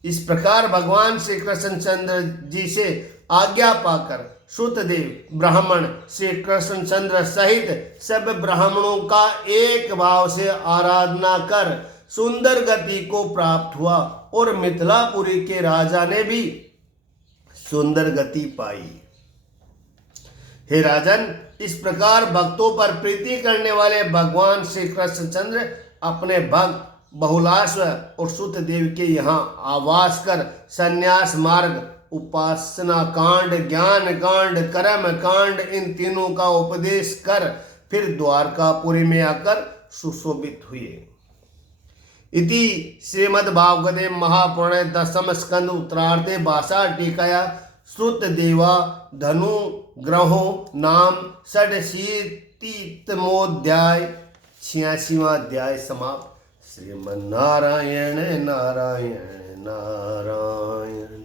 इस प्रकार भगवान श्री कृष्णचंद्र जी से आज्ञा पाकर श्रुतदेव ब्राह्मण श्री कृष्णचंद्र सहित सब ब्राह्मणों का एक भाव से आराधना कर सुंदर गति को प्राप्त हुआ और मिथिलापुरी के राजा ने भी सुंदर गति पाई। हे राजन, इस प्रकार भक्तों पर प्रीति करने वाले भगवान श्री कृष्णचंद्र अपने भक्त बहुलाश्व और श्रुतदेव के यहाँ आवास कर संन्यास मार्ग, उपासना कांड, ज्ञान कांड, कर्म कांड, इन तीनों का उपदेश कर फिर द्वारकापुरी में आकर सुशोभित हुए। इति श्रीमद्भागवते महापुराणे दशम स्कंद उत्तरार्धे भाषा टीकाया श्रुतदेवा धनु ग्रहो नाम षडशीतितमोध्याय 86वां अध्याय समाप्त। श्रीमन्नारायण नारायण नारायण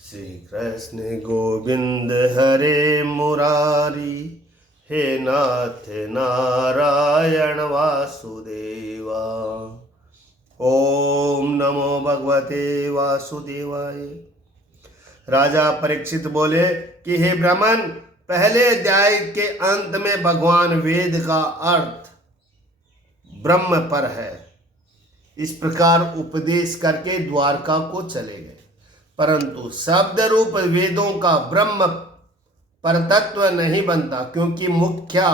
श्री कृष्ण गोविंद हरे मुरारी हे नाथ नारायण वासुदेवा। ओम नमो भगवते वासुदेवाय। राजा परीक्षित बोले कि हे ब्राह्मण, पहले अध्याय के अंत में भगवान वेद का अर्थ ब्रह्म पर है, इस प्रकार उपदेश करके द्वारका को चले गए। परंतु शब्द रूप वेदों का ब्रह्म परतत्व नहीं बनता, क्योंकि मुख्या,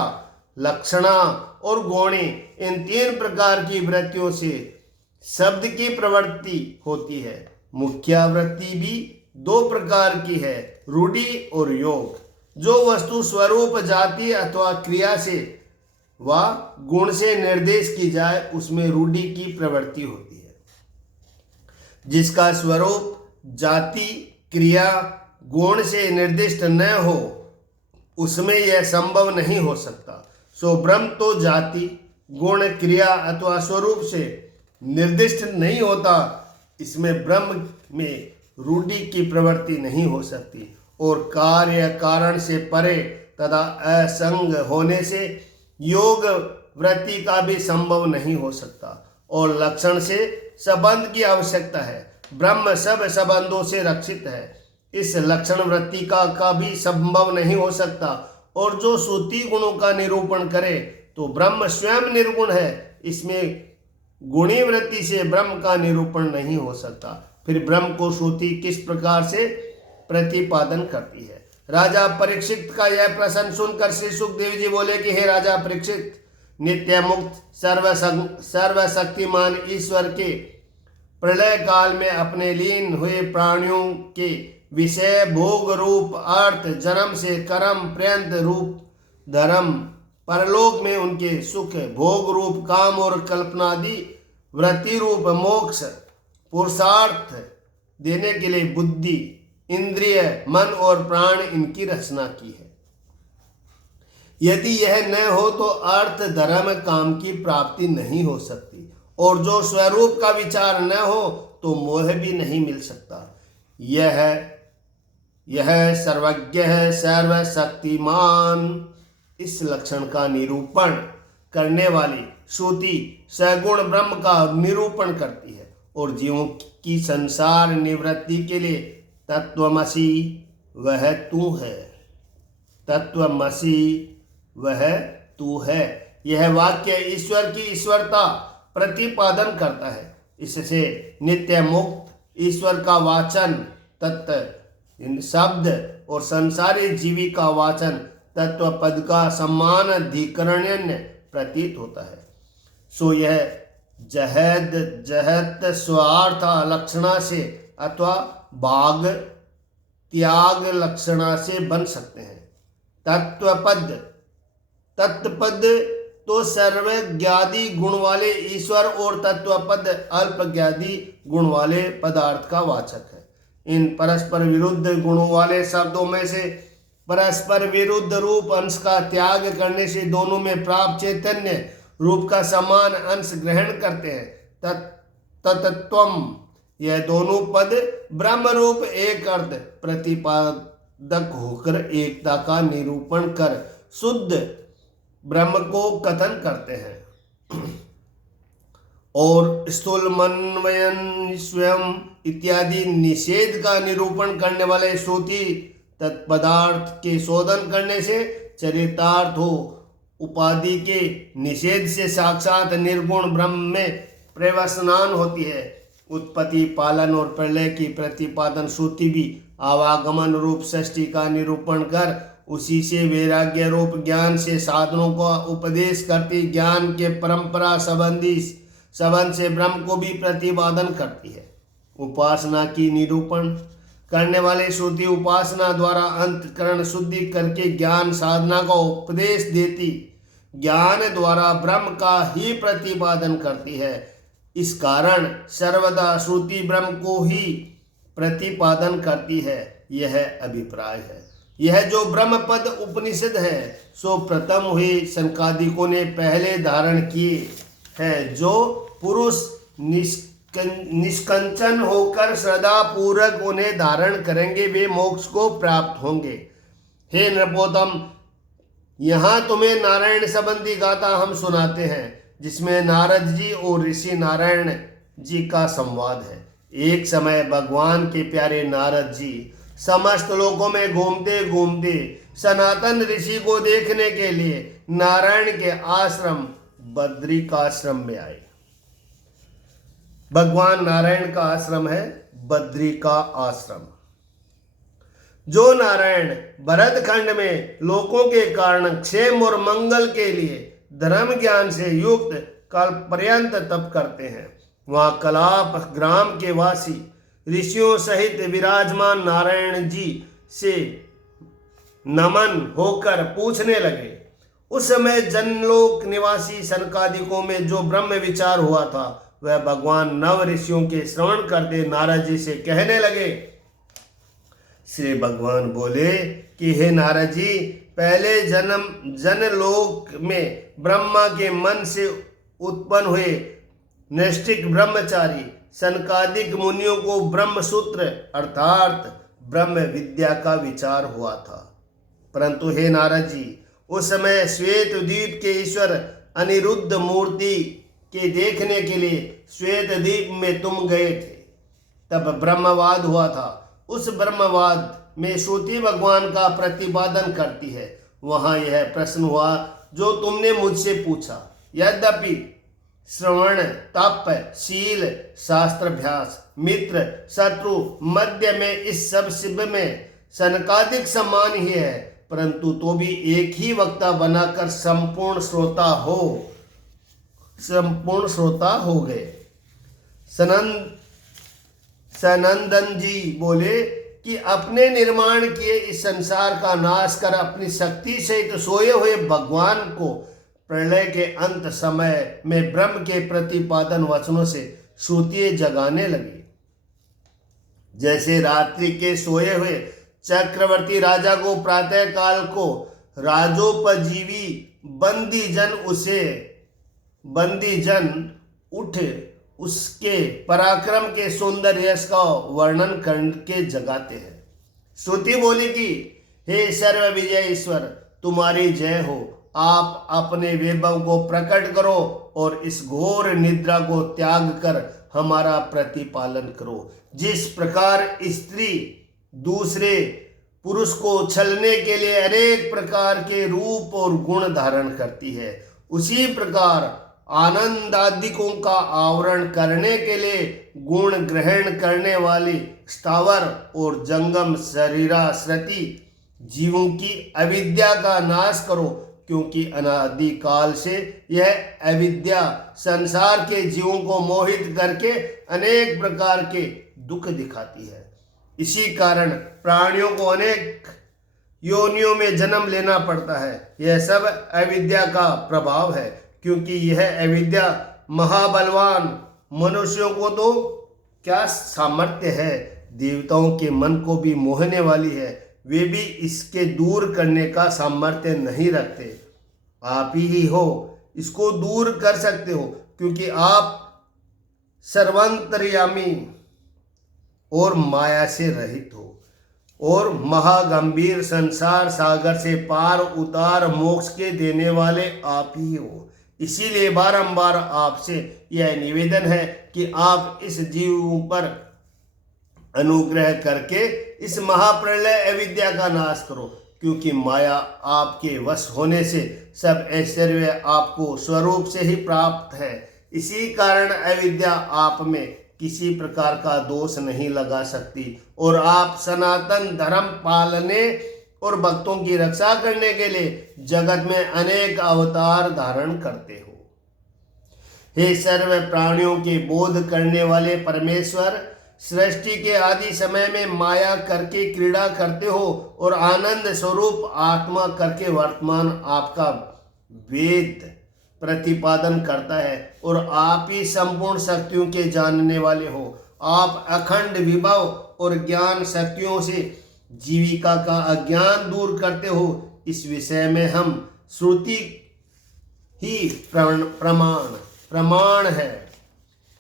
लक्षणा और गौणी इन तीन प्रकार की वृत्तियों से शब्द की प्रवृत्ति होती है। मुख्या वृत्ति भी दो प्रकार की है, रूढ़ि और योग। जो वस्तु स्वरूप, जाति अथवा क्रिया से व गुण से निर्देश की जाए उसमें रूढ़ि की प्रवृत्ति होती है। जिसका स्वरूप, जाति, क्रिया, गुण से निर्दिष्ट न हो उसमें यह संभव नहीं हो सकता। सो ब्रह्म तो जाति, गुण, क्रिया अथवा स्वरूप से निर्दिष्ट नहीं होता, इसमें ब्रह्म में रूढ़ि की प्रवृत्ति नहीं हो सकती। और कार्य कारण से परे तथा असंग होने से योग वृत्ति का भी संभव नहीं हो सकता। और लक्षण से संबंध की आवश्यकता है। ब्रह्म सब संबंधों से रक्षित है, इस लक्षण वृत्ति का भी संभव नहीं हो सकता। और जो श्रुति गुणों का निरूपण करे तो ब्रह्म स्वयं निर्गुण है, इसमें गुणी वृत्ति से ब्रह्म का निरूपण नहीं हो सकता। फिर ब्रह्म को श्रुति किस प्रकार से प्रतिपादन करती है। राजा परीक्षित का यह प्रश्न सुनकर श्री सुखदेव जी बोले कि हे राजा परीक्षित, नित्य मुक्त सर्वशक्तिमान ईश्वर के प्रलय काल में अपने लीन हुए प्राणियों के विषय, भोग रूप अर्थ, जन्म से कर्म पर्यंत रूप धर्म, परलोक में उनके सुख, भोग रूप काम और कल्पनादि, वृत्ति रूप मोक्ष, पुरुषार्थ देने के लिए बुद्धि, इंद्रिय, मन और प्राण इनकी रचना की है। यदि यह न हो तो अर्थ, धर्म, काम की प्राप्ति नहीं हो सकती। और जो स्वरूप का विचार न हो तो मोह भी नहीं मिल सकता। यह सर्वज्ञ है, सर्वशक्तिमान। इस लक्षण का निरूपण करने वाली श्रुति सगुण ब्रह्म का निरूपण करती है और जीवों की संसार निवृत्ति के लिए तत्वमसि वह तू है, तत्वमसि वह तू है, यह वाक्य ईश्वर की ईश्वरता प्रतिपादन करता है। इससे नित्य मुक्त ईश्वर का वाचन तत्व इन शब्द और संसारी जीवी का वाचन तत्व पद का सम्मान अधिकरण्य प्रतीत होता है। सो यह जहद जहत स्वार्थ लक्षणा से अथवा भाग त्याग लक्षणा से बन सकते हैं। तत्वपद, तत्पद तो सर्वज्ञादि गुण वाले ईश्वर और तत्वपद अल्पज्ञादि गुण वाले पदार्थ का वाचक है। इन परस्पर विरुद्ध गुणों वाले शब्दों में से परस्पर विरुद्ध रूप अंश का त्याग करने से दोनों में प्राप्त चैतन्य रूप का समान अंश ग्रहण करते हैं। तत्त्वम, यह दोनों पद ब्रह्म रूप एक अर्थ प्रतिपादक होकर एकता का निरूपण कर शुद्ध ब्रह्म को कथन करते हैं। और स्थूलमन्वयन स्वयं इत्यादि निषेध का निरूपण करने वाले श्रुति तत्पदार्थ के शोधन करने से चरितार्थ हो, उपाधि के निषेध से साक्षात निर्गुण ब्रह्म में प्रवसनान होती है। उत्पत्ति, पालन और प्रलय की प्रतिपादन श्रुति भी आवागमन रूप सृष्टि का निरूपण कर उसी से वैराग्य रूप ज्ञान से साधनों का उपदेश करती ज्ञान के परंपरा संबंध से ब्रह्म को भी प्रतिपादन करती है। उपासना की निरूपण करने वाले श्रुति उपासना द्वारा अंतःकरण शुद्धि करके ज्ञान साधना का उपदेश देती ज्ञान द्वारा ब्रह्म का ही प्रतिपादन करती है। इस कारण सर्वदा श्रुति ब्रह्म को ही प्रतिपादन करती है, यह अभिप्राय है। यह जो ब्रह्म पद उपनिषद है सो प्रथम हुए सनकादिकों ने पहले धारण किए हैं। जो पुरुष निष्कंचन होकर श्रद्धा पूर्वक उन्हें धारण करेंगे वे मोक्ष को प्राप्त होंगे। हे नृपोतम, यहाँ तुम्हें नारायण संबंधी गाथा हम सुनाते हैं जिसमें नारद जी और ऋषि नारायण जी का संवाद है। एक समय भगवान के प्यारे नारद जी समस्त लोकों में घूमते घूमते सनातन ऋषि को देखने के लिए नारायण के आश्रम बद्रिकाश्रम में आए। भगवान नारायण का आश्रम है बद्रिका आश्रम। जो नारायण भरतखंड में लोकों के कारण क्षेम और मंगल के लिए धर्म ज्ञान से युक्त काल पर्यंत तप करते हैं, वहां कलाप ग्राम के वासी ऋषियों सहित विराजमान नारायण जी से नमन होकर पूछने लगे। उस समय जनलोक निवासी सनकादिकों में जो ब्रह्म विचार हुआ था वह भगवान नव ऋषियों के श्रवण करते नारद जी से कहने लगे। श्री भगवान बोले कि हे नारद जी, पहले जन्म जनलोक में ब्रह्मा के मन से उत्पन्न हुए नैष्ठिक ब्रह्मचारी सनकादिक मुनियों को ब्रह्म सूत्र अर्थात ब्रह्म विद्या का विचार हुआ था। परंतु हे नारद जी, उस समय श्वेत द्वीप के ईश्वर अनिरुद्ध मूर्ति के देखने के लिए श्वेत द्वीप में तुम गए थे, तब ब्रह्मवाद हुआ था। उस ब्रह्मवाद में श्रुति भगवान का प्रतिपादन करती है। वहां यह प्रश्न हुआ जो तुमने मुझसे पूछा। यद्यपि श्रवण, तप, शील, शास्त्राभ्यास, मित्र, शत्रु, मध्य में इस सब शिव में सनकादिक समान ही है, परंतु तो भी एक ही वक्ता बनाकर संपूर्ण श्रोता हो गए। सनंदन जी बोले कि अपने निर्माण किए इस संसार का नाश कर अपनी शक्ति सहित सोए हुए भगवान को प्रलय के अंत समय में ब्रह्म के प्रतिपादन वचनों से श्रुति जगाने लगी। जैसे रात्रि के सोए हुए चक्रवर्ती राजा को प्रातः काल को राजोपजीवी बंदी जन उठ उसके पराक्रम के सौंदर्य यश का वर्णन करके जगाते हैं। श्रुति बोली कि हे सर्व विजय ईश्वर, तुम्हारी जय हो। आप अपने वैभव को प्रकट करो और इस घोर निद्रा को त्याग कर हमारा प्रतिपालन करो। जिस प्रकार स्त्री दूसरे पुरुष को छलने के लिए अनेक प्रकार के रूप और गुण धारण करती है, उसी प्रकार आनंदादिकों का आवरण करने के लिए गुण ग्रहण करने वाली स्थावर और जंगम शरीराश्रित जीवों की अविद्या का नाश करो, क्योंकि अनादि काल से यह अविद्या संसार के जीवों को मोहित करके अनेक प्रकार के दुख दिखाती है। इसी कारण प्राणियों को अनेक योनियों में जन्म लेना पड़ता है। यह सब अविद्या का प्रभाव है, क्योंकि यह अविद्या महाबलवान मनुष्यों को तो क्या सामर्थ्य है, देवताओं के मन को भी मोहने वाली है, वे भी इसके दूर करने का सामर्थ्य नहीं रखते। आप ही हो इसको दूर कर सकते हो, क्योंकि आप सर्वांतर्यामी और माया से रहित हो और महागंभीर संसार सागर से पार उतार मोक्ष के देने वाले आप ही हो। इसीलिए बारंबार आपसे यह निवेदन है कि आप इस जीव पर अनुग्रह करके इस महाप्रलय अविद्या का नाश करो, क्योंकि माया आपके वश होने से सब ऐश्वर्य आपको स्वरूप से ही प्राप्त है। इसी कारण अविद्या आप में किसी प्रकार का दोष नहीं लगा सकती और आप सनातन धर्म पालने और भक्तों की रक्षा करने के लिए जगत में अनेक अवतार धारण करते हो। हे सर्व प्राणियों के बोध करने वाले परमेश्वर, सृष्टि के आदि समय में माया करके क्रीड़ा करते हो और आनंद स्वरूप आत्मा करके वर्तमान आपका वेद प्रतिपादन करता है और आप ही संपूर्ण शक्तियों के जानने वाले हो। आप अखंड विभव और ज्ञान शक्तियों से जीविका का अज्ञान दूर करते हो। इस विषय में हम श्रुति ही प्रमाण है।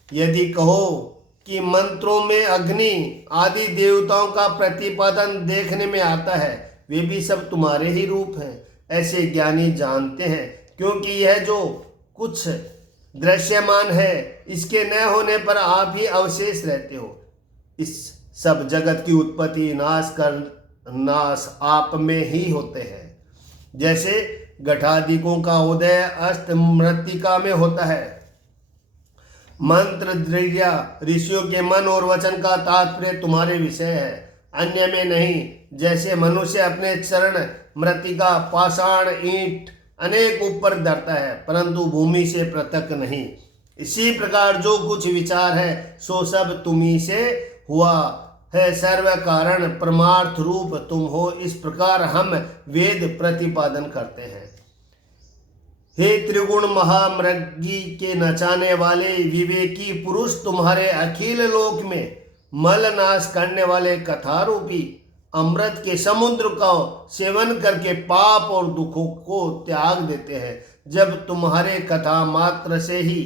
यदि कहो कि मंत्रों में अग्नि आदि देवताओं का प्रतिपादन देखने में आता है, वे भी सब तुम्हारे ही रूप हैं, ऐसे ज्ञानी जानते हैं, क्योंकि यह जो कुछ दृश्यमान है इसके न होने पर आप ही अवशेष रहते हो। इस सब जगत की उत्पत्ति नाश आप में ही होते हैं। जैसे घटादिकों का उदय अस्त मृत्तिका में होता है। मंत्र द्रव्य ऋषियों के मन और वचन का तात्पर्य तुम्हारे विषय है, अन्य में नहीं। जैसे मनुष्य अपने चरण मृत्तिका पाषाण ईंट अनेक ऊपर धरता है, परंतु भूमि से पृथक नहीं, इसी प्रकार जो कुछ विचार है सो सब तुम्ही से हुआ है। सर्व कारण परमार्थ रूप तुम हो, इस प्रकार हम वेद प्रतिपादन करते हैं। हे त्रिगुण महामृगी के नचाने वाले विवेकी पुरुष, तुम्हारे अखिल लोक में मल नाश करने वाले कथा रूपी अमृत के समुद्र का सेवन करके पाप और दुखों को त्याग देते हैं। जब तुम्हारे कथा मात्र से ही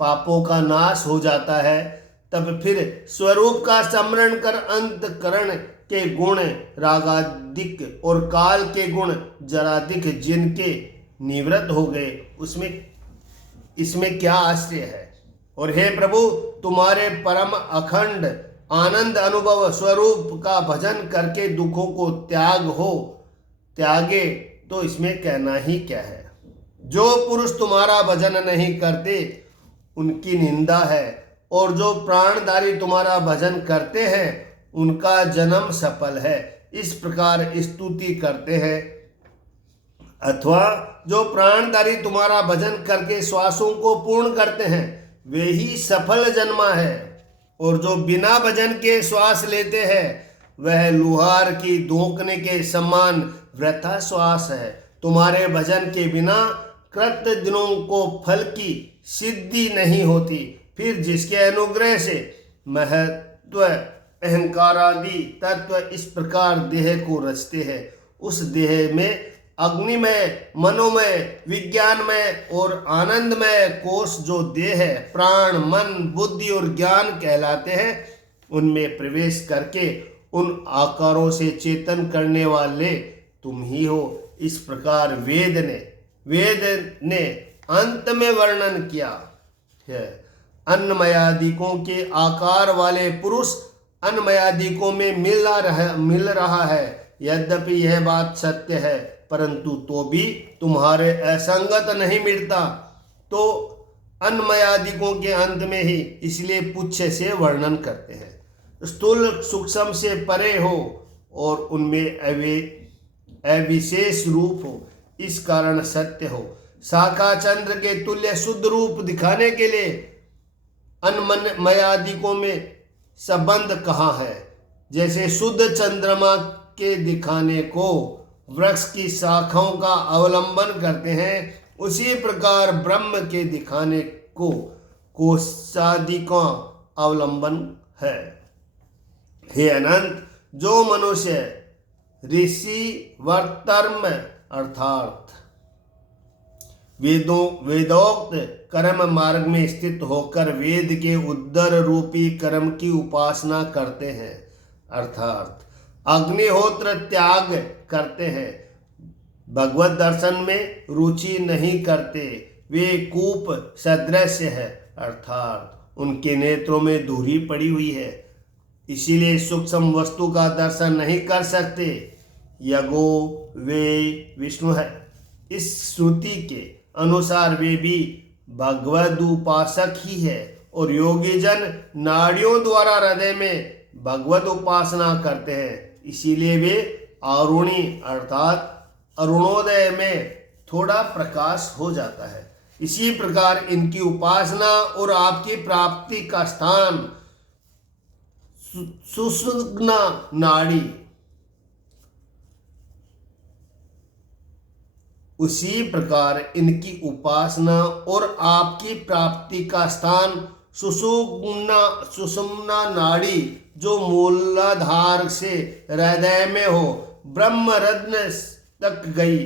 पापों का नाश हो जाता है, तब फिर स्वरूप का स्मरण कर अंतकरण के गुण रागादिक और काल के गुण जरादिक जिनके निवृत्त हो गए, इसमें क्या आश्चर्य है। और हे प्रभु, तुम्हारे परम अखंड आनंद अनुभव स्वरूप का भजन करके दुखों को त्यागे तो इसमें कहना ही क्या है। जो पुरुष तुम्हारा भजन नहीं करते उनकी निंदा है, और जो प्राणधारी तुम्हारा भजन करते हैं उनका जन्म सफल है, इस प्रकार स्तुति करते हैं। अथवा जो प्राणधारी तुम्हारा भजन करके श्वासों को पूर्ण करते हैं वे ही सफल जन्मा है, और जो बिना भजन के श्वास लेते हैं वह लुहार की धोखने के समान वृथा श्वास है। तुम्हारे भजन के बिना कृत दिनों को फल की सिद्धि नहीं होती। फिर जिसके अनुग्रह से महत्व अहंकार आदि तत्व इस प्रकार देह को रचते हैं, उस देह में अग्निमय मनोमय विज्ञानमय और आनंदमय कोश जो देह है, प्राण मन बुद्धि और ज्ञान कहलाते हैं, उनमें प्रवेश करके उन आकारों से चेतन करने वाले तुम ही हो। इस प्रकार वेद ने अंत में वर्णन किया है। अन्नमयादिकों के आकार वाले पुरुष अन्नमयादिकों में मिल रहा है। यद्यपि यह बात सत्य है, परंतु तो भी तुम्हारे असंगत नहीं मिलता, तो अन्नमयादिकों के अंत में ही, इसलिए पुच्छ से वर्णन करते हैं। स्थूल सूक्ष्म से परे हो और उनमें अविशेष रूप हो, इस कारण सत्य हो। शाखा चंद्र के तुल्य शुद्ध रूप दिखाने के लिए अन्नमयादिकों में संबंध कहाँ है। जैसे शुद्ध चंद्रमा के दिखाने को वृक्ष की शाखाओं का अवलंबन करते हैं, उसी प्रकार ब्रह्म के दिखाने को कोशादि का अवलंबन है। हे अनंत, जो मनुष्य ऋषि वर्तर्म अर्थात वेदोक्त कर्म मार्ग में स्थित होकर वेद के उदर रूपी कर्म की उपासना करते हैं, अर्थात अग्निहोत्र त्याग करते हैं, भगवत दर्शन में रुचि नहीं करते, वे कूप सदृश है, अर्थात उनके नेत्रों में धूरी पड़ी हुई है, इसीलिए सूक्ष्म वस्तु का दर्शन नहीं कर सकते। यगो वे विष्णु है। इस श्रुति के अनुसार वे भी भगवद उपासक ही है और योगी जन नाड़ियों द्वारा हृदय में भगवत उपासना करते हैं, इसीलिए वे अरुणी अर्थात अरुणोदय में थोड़ा प्रकाश हो जाता है। इसी प्रकार इनकी उपासना और आपकी प्राप्ति का स्थान सुषुम्ना नाड़ी, उसी प्रकार इनकी उपासना और आपकी प्राप्ति का स्थान सुषुम्ना नाड़ी जो मूलाधार से हृदय में हो, ब्रह्म रत्न तक गई,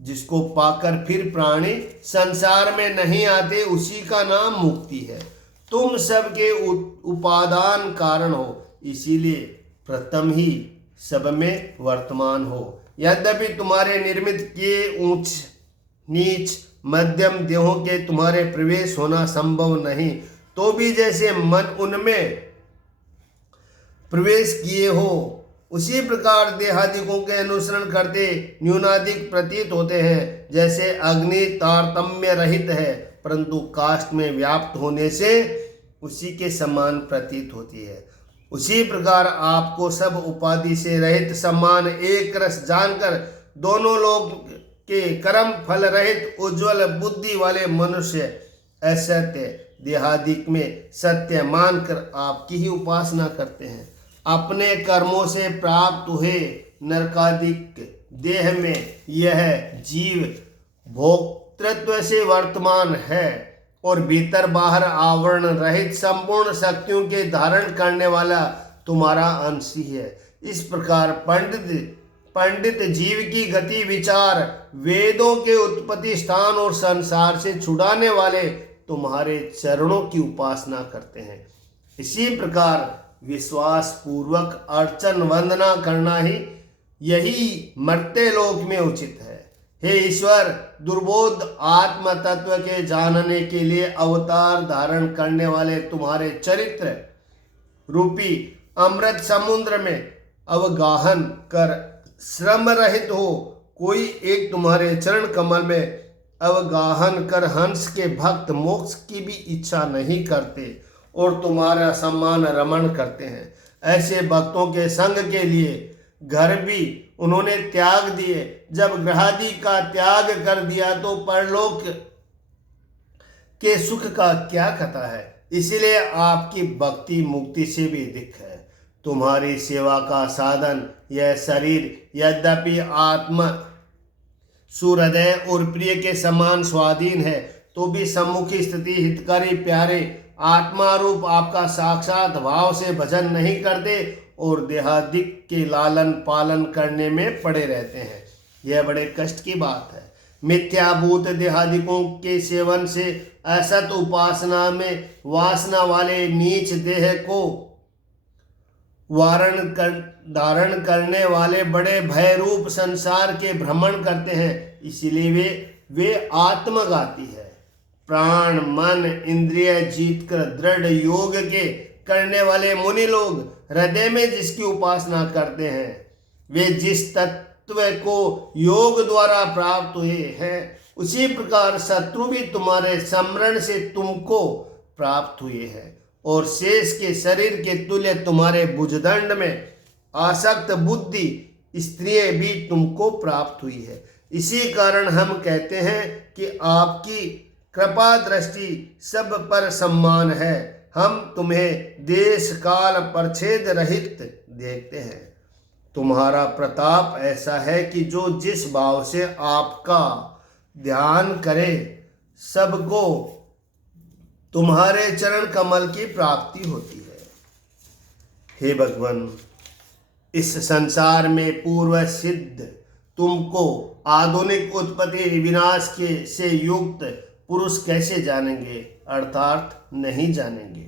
जिसको पाकर फिर प्राणी संसार में नहीं आते, उसी का नाम मुक्ति है। तुम सबके उपादान कारण हो, इसीलिए प्रथम ही सब में वर्तमान हो। यद्यपि तुम्हारे निर्मित किए ऊंच नीच मध्यम देहों के तुम्हारे प्रवेश होना संभव नहीं, तो भी जैसे मन उनमें प्रवेश किए हो, उसी प्रकार देहादिकों के अनुसरण करते न्यूनाधिक प्रतीत होते हैं। जैसे अग्नि तारतम्य रहित है, परंतु काष्ठ में व्याप्त होने से उसी के समान प्रतीत होती है, उसी प्रकार आपको सब उपाधि से रहित समान एक रस जानकर दोनों लोग के कर्म फल रहित उज्ज्वल बुद्धि वाले मनुष्य असत्य देहादिक में सत्य मानकर आपकी ही उपासना करते हैं। अपने कर्मों से प्राप्त हुए नरकादिक देह में यह जीव भोक्तृत्व से वर्तमान है और भीतर बाहर आवरण रहित संपूर्ण शक्तियों के धारण करने वाला तुम्हारा अंश ही है। इस प्रकार पंडित जीव की गति विचार वेदों के उत्पत्ति स्थान और संसार से छुड़ाने वाले तुम्हारे चरणों की उपासना करते हैं। इसी प्रकार विश्वास पूर्वक अर्चन वंदना करना ही यही मर्त्य लोक में उचित है। हे ईश्वर, दुर्बोध आत्म तत्व के जानने के लिए अवतार धारण करने वाले तुम्हारे चरित्र रूपी अमृत समुद्र में अवगाहन कर श्रम रहित हो कोई एक तुम्हारे चरण कमल में अवगाहन कर हंस के भक्त मोक्ष की भी इच्छा नहीं करते और तुम्हारा सम्मान रमण करते हैं। ऐसे भक्तों के संग के लिए घर भी उन्होंने त्याग दिए। जब ग्रहादि का त्याग कर दिया तो परलोक के सुख का क्या कथा है। इसीलिए आपकी भक्ति मुक्ति से भी अधिक है। तुम्हारी सेवा का साधन यह शरीर यद्यपि आत्मा सुहृदय और प्रिय के समान स्वाधीन है, तो भी सम्मुखी स्थिति हितकारी प्यारे आत्मा रूप आपका साक्षात भाव से भजन नहीं करते और देहादिक के लालन पालन करने में पड़े रहते हैं। यह बड़े कष्ट की बात है। मिथ्याभूत देहादिकों के सेवन से असत उपासना में वासना वाले नीच देह को धारण करने वाले बड़े भय रूप संसार के भ्रमण करते हैं। इसीलिए वे आत्मघाती है। प्राण मन इंद्रिय जीतकर दृढ़ योग के करने वाले मुनि लोग हृदय में जिसकी उपासना करते हैं, वे जिस तत्व को योग द्वारा प्राप्त हुए हैं, उसी प्रकार शत्रु भी तुम्हारे स्मरण से तुमको प्राप्त हुए हैं और शेष के शरीर के तुल्य तुम्हारे भुजदंड में आसक्त बुद्धि स्त्रियां भी तुमको प्राप्त हुई है। इसी कारण हम कहते हैं कि आपकी कृपा दृष्टि सब पर सम्मान है। हम तुम्हें देश काल परछेद रहित देखते हैं। तुम्हारा प्रताप ऐसा है कि जो जिस भाव से आपका ध्यान करे, सबको तुम्हारे चरण कमल की प्राप्ति होती है। हे भगवान, इस संसार में पूर्व सिद्ध तुमको आधुनिक उत्पत्ति विनाश के से युक्त पुरुष कैसे जानेंगे, अर्थात नहीं जानेंगे।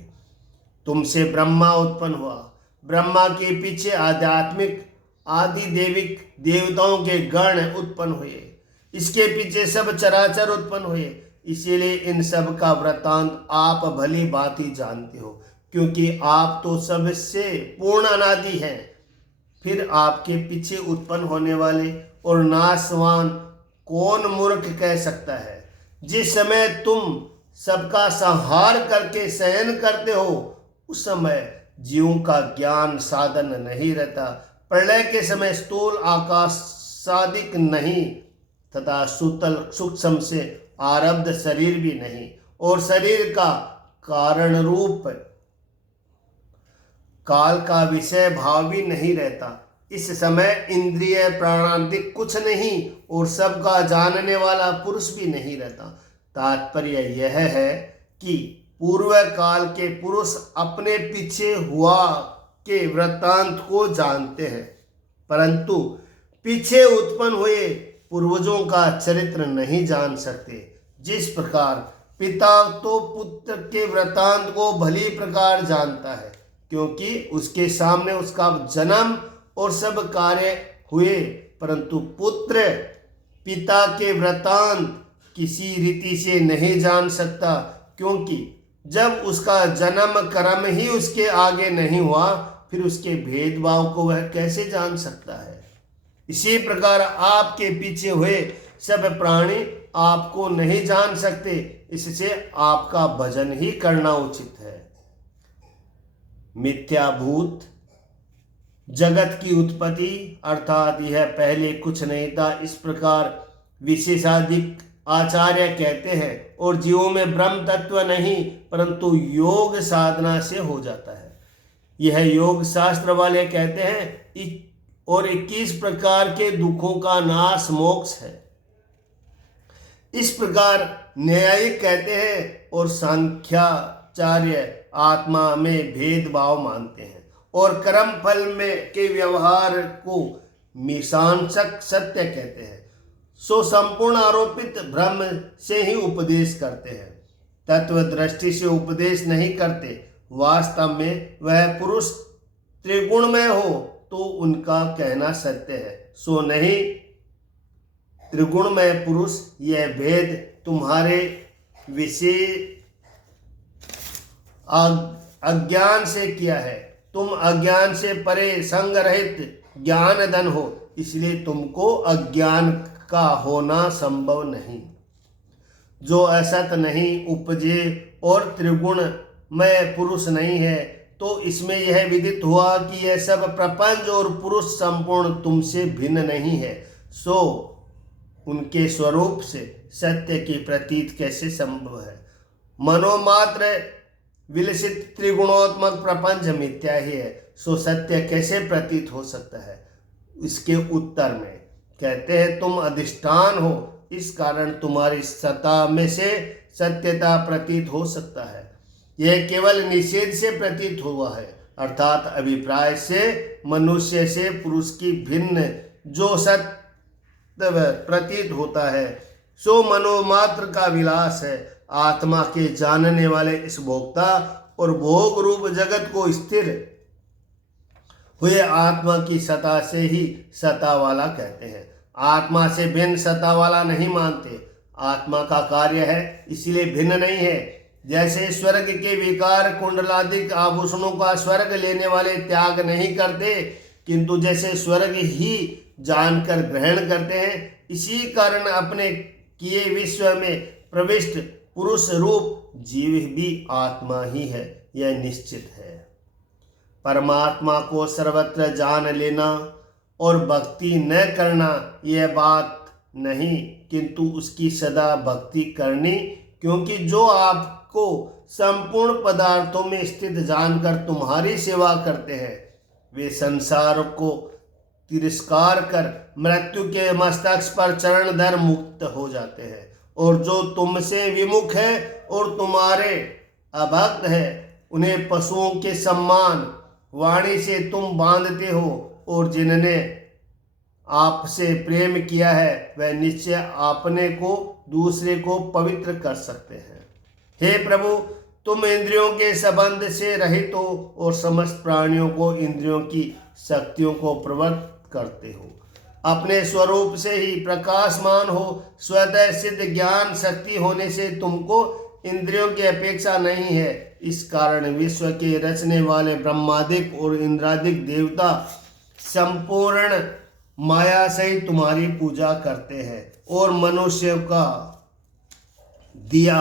तुमसे ब्रह्मा उत्पन्न हुआ। ब्रह्मा के पीछे आध्यात्मिक आदि देविक देवताओं के गण उत्पन्न हुए। इसके पीछे सब चराचर उत्पन्न हुए। इसीलिए इन सब का वृत्तांत आप भली बात ही जानते हो, क्योंकि आप तो सबसे पूर्ण अनादि हैं। फिर आपके पीछे उत्पन्न होने वाले और नाशवान कौन मूर्ख कह सकता है? जिस समय तुम सबका संहार करके शयन करते हो, उस समय जीवों का ज्ञान साधन नहीं रहता। प्रलय के समय स्थूल आकाश सादिक नहीं तथा सुतल सूक्ष्म से आरब्ध शरीर भी नहीं, और शरीर का कारण रूप काल का विषय भाव भी नहीं रहता। इस समय इंद्रिय प्राणांतिक कुछ नहीं और सबका जानने वाला पुरुष भी नहीं रहता। तात्पर्य यह है कि पूर्व काल के पुरुष अपने पीछे हुआ के वृत्तांत को जानते हैं, परंतु पीछे उत्पन्न हुए पूर्वजों का चरित्र नहीं जान सकते। जिस प्रकार पिता तो पुत्र के वृत्तांत को भली प्रकार जानता है, क्योंकि उसके सामने उसका जन्म और सब कार्य हुए, परंतु पुत्र पिता के वृत्तांत किसी रीति से नहीं जान सकता, क्योंकि जब उसका जन्म कर्म ही उसके आगे नहीं हुआ, फिर उसके भेदभाव को वह कैसे जान सकता है? इसी प्रकार आपके पीछे हुए सब प्राणी आपको नहीं जान सकते, इससे आपका भजन ही करना उचित है। मिथ्याभूत जगत की उत्पत्ति अर्थात यह पहले कुछ नहीं था, इस प्रकार विशेषाधिक आचार्य कहते हैं, और जीवों में ब्रह्म तत्व नहीं परंतु योग साधना से हो जाता है। यह योग शास्त्र वाले कहते हैं, और 21 प्रकार के दुखों का नाश मोक्ष है। इस प्रकार न्यायिक कहते हैं, और सांख्याचार्य आत्मा में भेदभाव मानते हैं, और कर्म फल में के व्यवहार को मीमांसक सत्य कहते हैं। सो संपूर्ण आरोपित ब्रह्म से ही उपदेश करते हैं, तत्व दृष्टि से उपदेश नहीं करते। वास्तव में वह पुरुष त्रिगुणमय हो तो उनका कहना सत्य है, सो नहीं त्रिगुणमय पुरुष। यह भेद तुम्हारे विषय अज्ञान से किया है। तुम अज्ञान से परे संग रहित ज्ञान धन हो, इसलिए तुमको अज्ञान का होना संभव नहीं। जो असत नहीं उपजे और त्रिगुणमय पुरुष नहीं है, तो इसमें यह विदित हुआ कि यह सब प्रपंच और पुरुष संपूर्ण तुमसे भिन्न नहीं है, सो उनके स्वरूप से सत्य की प्रतीत कैसे संभव है? मनोमात्र विलसित त्रिगुणोत्मक प्रपंच मिथ्या ही है, सो सत्य कैसे प्रतीत हो सकता है? इसके उत्तर में कहते हैं, तुम अधिष्ठान हो, इस कारण तुम्हारी सत्ता में से सत्यता प्रतीत हो सकता है। यह केवल निषेध से प्रतीत हुआ है, अर्थात अभिप्राय से मनुष्य से पुरुष की भिन्न जो सत्य प्रतीत होता है, सो मनोमात्र का विलास है। आत्मा के जानने वाले इस भोक्ता और भोग रूप जगत को स्थिर हुए आत्मा की सत्ता से ही सत्ता वाला कहते हैं। आत्मा से भिन्न सत्ता वाला नहीं मानते। आत्मा का कार्य है, इसलिए भिन्न नहीं है। जैसे स्वर्ग के विकार कुंडलादिक आभूषणों का स्वर्ग लेने वाले त्याग नहीं करते, किंतु जैसे स्वर्ग ही जानकर ग्रहण करते हैं, इसी कारण अपने किए विश्व में प्रविष्ट पुरुष रूप जीव भी आत्मा ही है, यह निश्चित है। परमात्मा को सर्वत्र जान लेना और भक्ति न करना यह बात नहीं, किंतु उसकी सदा भक्ति करनी, क्योंकि जो आपको संपूर्ण पदार्थों में स्थित जानकर तुम्हारी सेवा करते हैं, वे संसार को तिरस्कार कर मृत्यु के मस्तक पर चरण धर मुक्त हो जाते हैं। और जो तुमसे विमुख है और तुम्हारे अभक्त है, उन्हें पशुओं के सम्मान वाणी से तुम बांधते हो, और जिन्होंने आपसे प्रेम किया है वह निश्चय अपने को दूसरे को पवित्र कर सकते हैं। हे प्रभु, तुम इंद्रियों के संबंध से रहित हो और समस्त प्राणियों को इंद्रियों की शक्तियों को प्रवृत्त करते हो। अपने स्वरूप से ही प्रकाशमान हो। स्वतः सिद्ध ज्ञान शक्ति होने से तुमको इंद्रियों की अपेक्षा नहीं है। इस कारण विश्व के रचने वाले ब्रह्मादिक और इंद्रादिक देवता संपूर्ण माया से ही तुम्हारी पूजा करते हैं और मनुष्य का दिया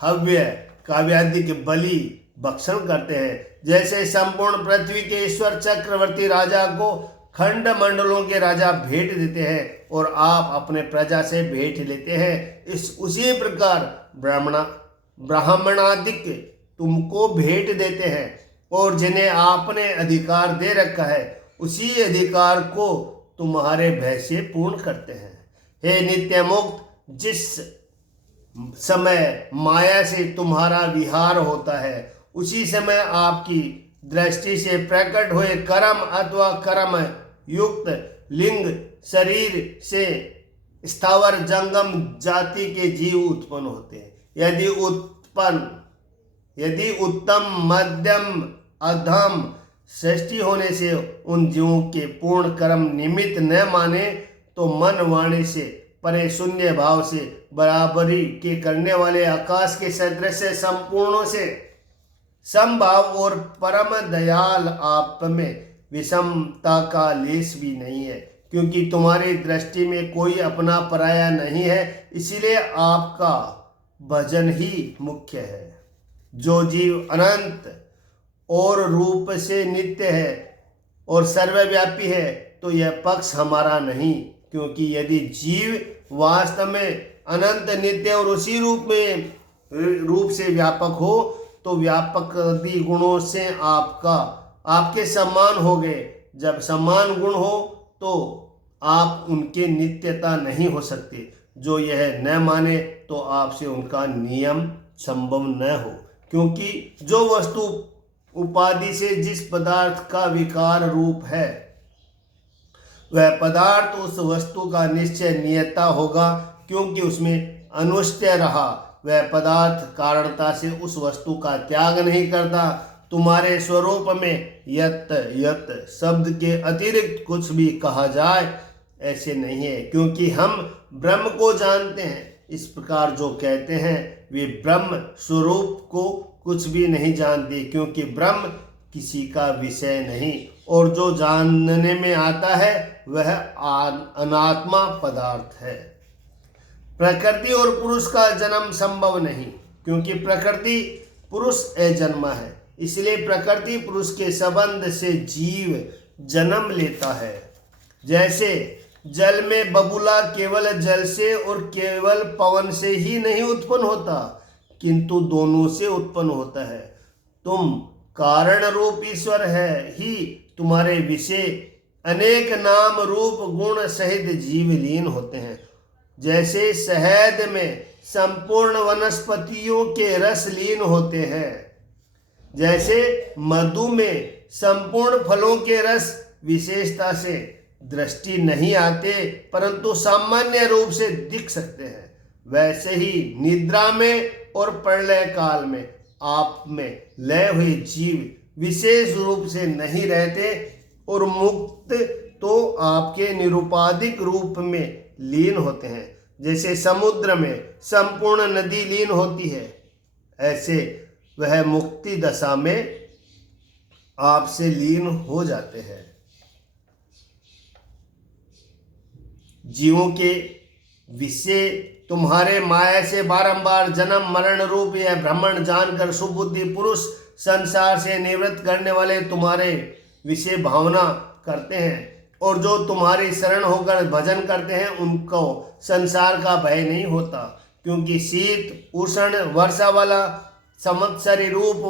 हव्य काव्यादि के बलि भक्षण करते हैं। जैसे संपूर्ण पृथ्वी के ईश्वर चक्रवर्ती राजा को खंड मंडलों के राजा भेंट देते हैं और आप अपने प्रजा से भेंट लेते हैं, उसी प्रकार ब्राह्मणादिक तुमको भेंट देते हैं और जिन्हें आपने अधिकार दे रखा है उसी अधिकार को तुम्हारे भय से पूर्ण करते हैं। हे नित्य मुक्त, जिस समय माया से तुम्हारा विहार होता है उसी समय आपकी दृष्टि से प्रकट हुए कर्म अथवा कर्म युक्त लिंग शरीर से स्थावर जंगम जाति के जीव उत्पन्न होते हैं। यदि उत्तम मध्यम अधम सृष्टि होने से उन जीवों के पूर्ण कर्म निमित्त न माने तो मन वाणी से परे शून्य भाव से बराबरी के करने वाले आकाश के सदृश संपूर्णों से समभाव और परम दयाल आप में विषमता का लेश भी नहीं है, क्योंकि तुम्हारी दृष्टि में कोई अपना पराया नहीं है, इसीलिए आपका भजन ही मुख्य है। जो जीव अनंत और रूप से नित्य है और सर्वव्यापी है तो यह पक्ष हमारा नहीं, क्योंकि यदि जीव वास्तव में अनंत नित्य और उसी रूप से व्यापक हो तो व्यापक गुणों से आपके समान हो गए। जब समान गुण हो तो आप उनके नित्यता नहीं हो सकते। जो यह न माने तो आपसे उनका नियम संभव न हो, क्योंकि जो वस्तु उपाधि से जिस पदार्थ का विकार रूप है वह पदार्थ उस वस्तु का निश्चय नियता होगा, क्योंकि उसमें अनुष्ठेय रहा। वह पदार्थ कारणता से उस वस्तु का त्याग नहीं करता। तुम्हारे स्वरूप में यत यत शब्द के अतिरिक्त कुछ भी कहा जाए ऐसे नहीं है, क्योंकि हम ब्रह्म को जानते हैं। इस प्रकार जो कहते हैं वे ब्रह्म स्वरूप को कुछ भी नहीं जानते, क्योंकि ब्रह्म किसी का विषय नहीं और जो जानने में आता है वह अनात्मा पदार्थ है। प्रकृति और पुरुष का जन्म संभव नहीं, क्योंकि प्रकृति पुरुष अजन्मा है, इसलिए प्रकृति पुरुष के संबंध से जीव जन्म लेता है। जैसे जल में बबूला केवल जल से और केवल पवन से ही नहीं उत्पन्न होता, किंतु दोनों से उत्पन्न होता है। तुम कारण रूप ईश्वर है ही तुम्हारे विषय अनेक नाम रूप गुण सहित जीव लीन होते हैं। जैसे शहद में संपूर्ण वनस्पतियों के रस लीन होते हैं, जैसे मधु में संपूर्ण फलों के रस विशेषता से दृष्टि नहीं आते परंतु सामान्य रूप से दिख सकते हैं, वैसे ही निद्रा में और प्रलय काल में आप में लय हुए जीव विशेष रूप से नहीं रहते और मुक्त तो आपके निरुपाधिक रूप में लीन होते हैं। जैसे समुद्र में संपूर्ण नदी लीन होती है, ऐसे वह मुक्ति दशा में आपसे लीन हो जाते हैं। जीवों के विषय तुम्हारे माया से बारंबार जन्म मरण रूप यह भ्रमण जानकर सुबुद्धि पुरुष संसार से निवृत्त करने वाले तुम्हारे विषय भावना करते हैं, और जो तुम्हारी शरण होकर भजन करते हैं उनको संसार का भय नहीं होता, क्योंकि शीत उष्ण वर्षा वाला संवत्सरी रूप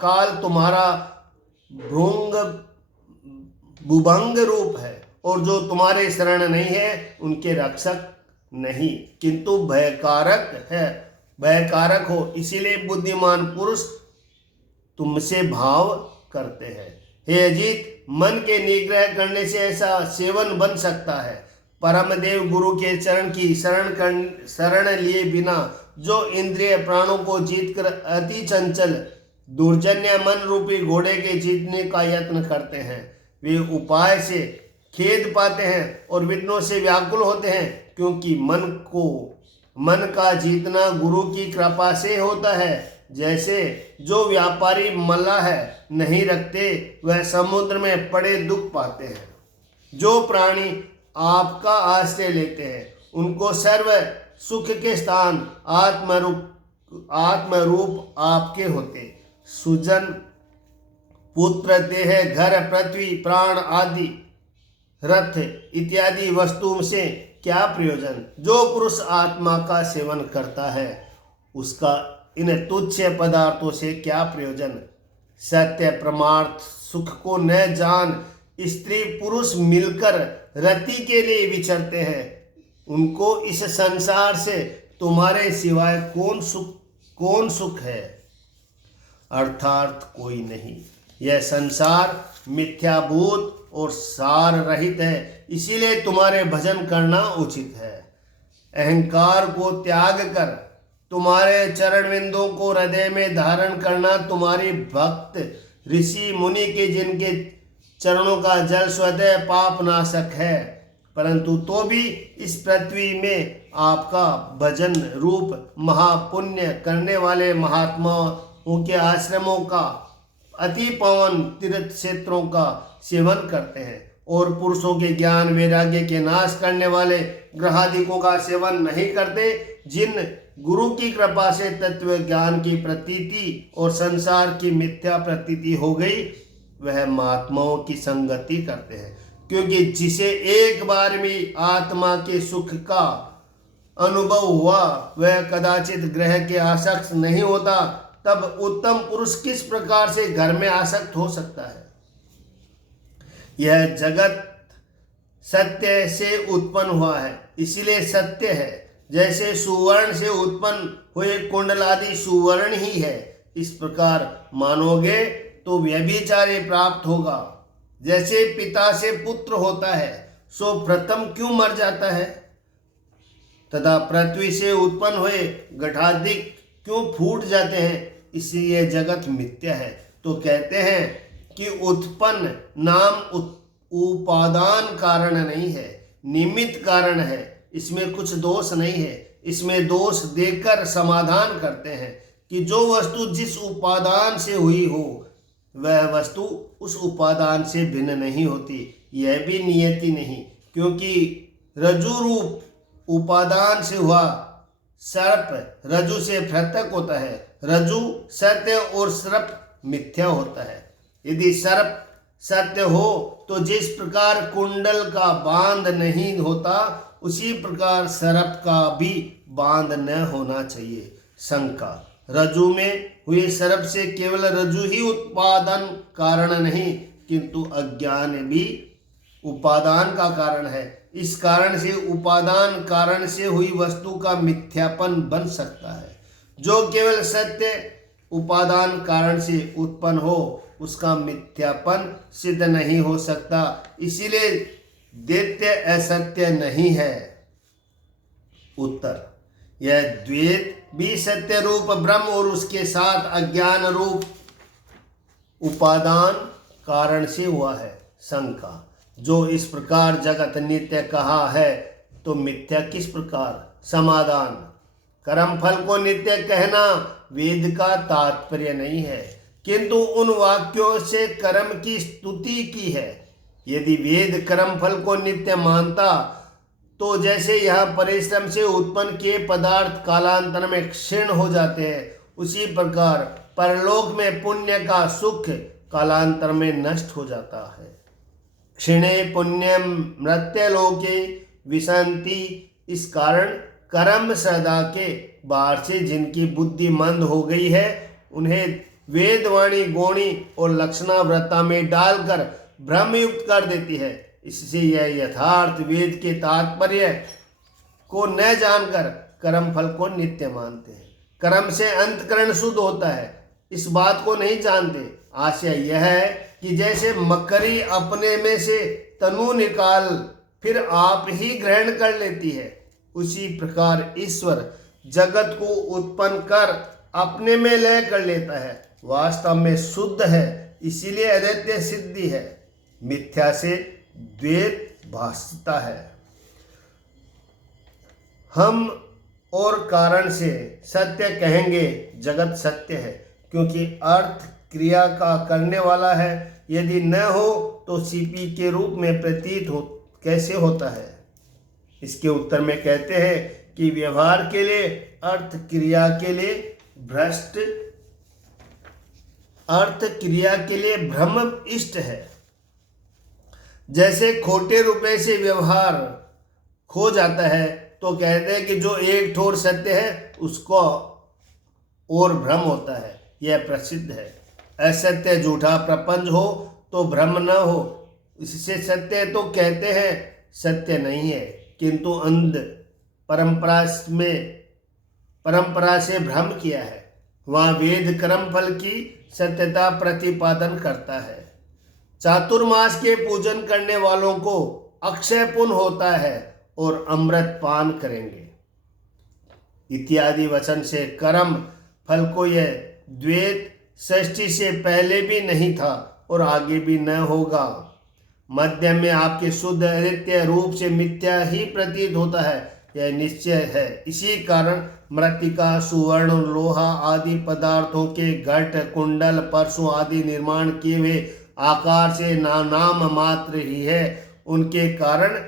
काल तुम्हारा भुभंग रूप है, और जो तुम्हारे शरण नहीं है उनके रक्षक नहीं किंतु भयकारक हो। इसीलिए बुद्धिमान पुरुष तुमसे भाव करते हैं। हे अजीत, मन के निग्रह करने से ऐसा सेवन बन सकता है। परम देव गुरु के चरण की शरण लिए बिना जो इंद्रिय प्राणों को जीतकर अति चंचल दुर्जन्य मन रूपी घोड़े के जीतने का यत्न करते हैं, वे उपाय से खेद पाते हैं और विघ्नों से व्याकुल होते हैं, क्योंकि मन का जीतना गुरु की कृपा से होता है। जैसे जो व्यापारी मल्लाह नहीं रखते, वह समुद्र में पड़े दुख पाते हैं। जो प्राणी आपका आश्रय लेते हैं, उनको सर्व सुख के स्थान आत्मरूप आपके होते। सुजन, पुत्र, देह, घर, पृथ्वी, प्राण आदि, रथ इत्यादि वस्तुओं से क्या प्रयोजन? जो पुरुष आत्मा का सेवन करता है, उसका इन तुच्छ पदार्थों से क्या प्रयोजन? सत्य परमार्थ सुख को न जान स्त्री पुरुष मिलकर रति के लिए विचरते हैं। उनको इस संसार से तुम्हारे सिवाय कौन सुख है? अर्थात कोई नहीं। यह संसार मिथ्याभूत और सार रहित है, इसीलिए तुम्हारे भजन करना उचित है। अहंकार को त्याग कर तुम्हारे चरण बिंदों को हृदय में धारण करना तुम्हारी भक्त ऋषि मुनि के जिनके चरणों का जल स्वतः पाप नाशक है। परंतु तो भी इस पृथ्वी में आपका भजन रूप महापुण्य करने वाले महात्माओं के आश्रमों का, अति पावन तीर्थ क्षेत्रों का सेवन करते हैं और पुरुषों के ज्ञान वैराग्य के नाश करने वाले ग्रहादिकों का सेवन नहीं करते। जिन गुरु की कृपा से तत्व ज्ञान की प्रतीति और संसार की मिथ्या प्रतीति हो गई, वह महात्माओं की संगति करते हैं। क्योंकि जिसे एक बार भी आत्मा के सुख का अनुभव हुआ, वह कदाचित ग्रह के आसक्त नहीं होता। तब उत्तम पुरुष किस प्रकार से घर में आसक्त हो सकता है? यह जगत सत्य से उत्पन्न हुआ है, इसीलिए सत्य है। जैसे सुवर्ण से उत्पन्न हुए कुंडल आदि सुवर्ण ही है, इस प्रकार मानोगे तो व्यभिचारी प्राप्त होगा। जैसे पिता से पुत्र होता है, सो प्रथम क्यों मर जाता है? तथा पृथ्वी से उत्पन्न हुए घटादिक क्यों फूट जाते हैं? इसलिए जगत मिथ्या है। तो कहते हैं कि उत्पन्न नाम उपादान कारण नहीं है, निमित्त कारण है। इसमें कुछ दोष नहीं है। इसमें दोष देकर समाधान करते हैं कि जो वस्तु जिस उपादान से हुई हो, वह वस्तु उस उपादान से भिन्न नहीं होती। यह भी नियति नहीं, क्योंकि रज्जु रूप उपादान से हुआ सर्प रज्जु से पृथक होता है। रज्जु सत्य और सर्प मिथ्या होता है। यदि सर्प सत्य हो तो जिस प्रकार कुंडल का बांध नहीं होता, उसी प्रकार सर्प का भी बांध न होना चाहिए। शंका, रज्जु में हुए सर्प से केवल रज्जु ही उत्पादन कारण नहीं, किंतु अज्ञान भी उपादान का कारण है। इस कारण से उपादान कारण से हुई वस्तु का मिथ्यापन बन सकता है। जो केवल सत्य उपादान कारण से उत्पन्न हो, उसका मिथ्यापन सिद्ध नहीं हो सकता। इसीलिए दैत्य असत्य नहीं है। उत्तर, यह द्वैत भी सत्य रूप ब्रह्म और उसके साथ अज्ञान रूप उपादान कारण से हुआ है। शंका, जो इस प्रकार जगत नित्य कहा है, तो मिथ्या किस प्रकार? समाधान, कर्म फल को नित्य कहना वेद का तात्पर्य नहीं है, किंतु उन वाक्यों से कर्म की स्तुति की है। यदि वेद कर्म फल को नित्य मानता, तो जैसे यहाँ परिश्रम से उत्पन्न किए पदार्थ कालांतर में क्षीण हो जाते हैं, उसी प्रकार परलोक में पुण्य का सुख कालांतर में नष्ट हो जाता है। क्षीणे पुण्यम मृत्यलोके विशंति। इस कारण कर्म श्रद्धा के बाहर से जिनकी बुद्धि मंद हो गई है, उन्हें वेदवाणी गौणी और लक्षणाव्रता में डालकर भ्रमयुक्त कर देती है। इससे यह यथार्थ वेद के तात्पर्य को न जानकर कर्म फल को नित्य मानते हैं। कर्म से अंतकरण शुद्ध होता है, इस बात को नहीं जानते। आशय यह है कि जैसे मकड़ी अपने में से तनु निकाल फिर आप ही ग्रहण कर लेती है, उसी प्रकार ईश्वर जगत को उत्पन्न कर अपने में लय कर लेता है। वास्तव में शुद्ध है, इसीलिए अद्वैत सिद्धि है। मिथ्या से द्वैत भासता है। हम और कारण से सत्य कहेंगे, जगत सत्य है, क्योंकि अर्थ क्रिया का करने वाला है। यदि न हो तो सीपी के रूप में प्रतीत हो कैसे होता है? इसके उत्तर में कहते हैं कि व्यवहार के लिए अर्थ क्रिया के लिए भ्रम इष्ट है। जैसे खोटे रुपए से व्यवहार खो जाता है तो कहते हैं कि जो एक ठोर सत्य है उसको और भ्रम होता है। यह प्रसिद्ध है। असत्य झूठा प्रपंच हो तो भ्रम न हो, इससे सत्य तो कहते हैं सत्य नहीं है, किंतु अंध परंपरा से भ्रम किया है। वहाँ वेद कर्म फल की सत्यता प्रतिपादन करता है। चातुर्मास के पूजन करने वालों को अक्षय पुण्य होता है और अमृत पान करेंगे इत्यादि वचन से कर्म फल को यह द्वैत सृष्टि से पहले भी नहीं था और आगे भी न होगा। मध्य में आपके शुद्ध नित्य रूप से मिथ्या ही प्रतीत होता है, यह निश्चय है। इसी कारण मृत्तिका, सुवर्ण, लोहा आदि पदार्थों के घट, कुंडल, परशु आदि निर्माण किए हुए आकार से नाम मात्र ही है। उनके कारण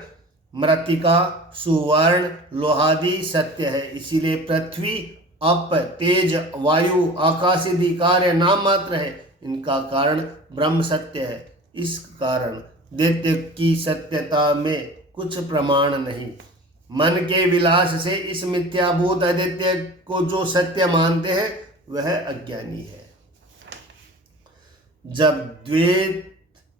मृत्तिका, सुवर्ण, लोहादि सत्य है। इसीलिए पृथ्वी, अप, तेज, वायु, आकाश आदि कार्य नाम मात्र है। इनका कारण ब्रह्म सत्य है। इस कारण दैत्य की सत्यता में कुछ प्रमाण नहीं। मन के विलास से इस मिथ्याभूत अद्वितीय को जो सत्य मानते हैं वह अज्ञानी है। जब द्वैत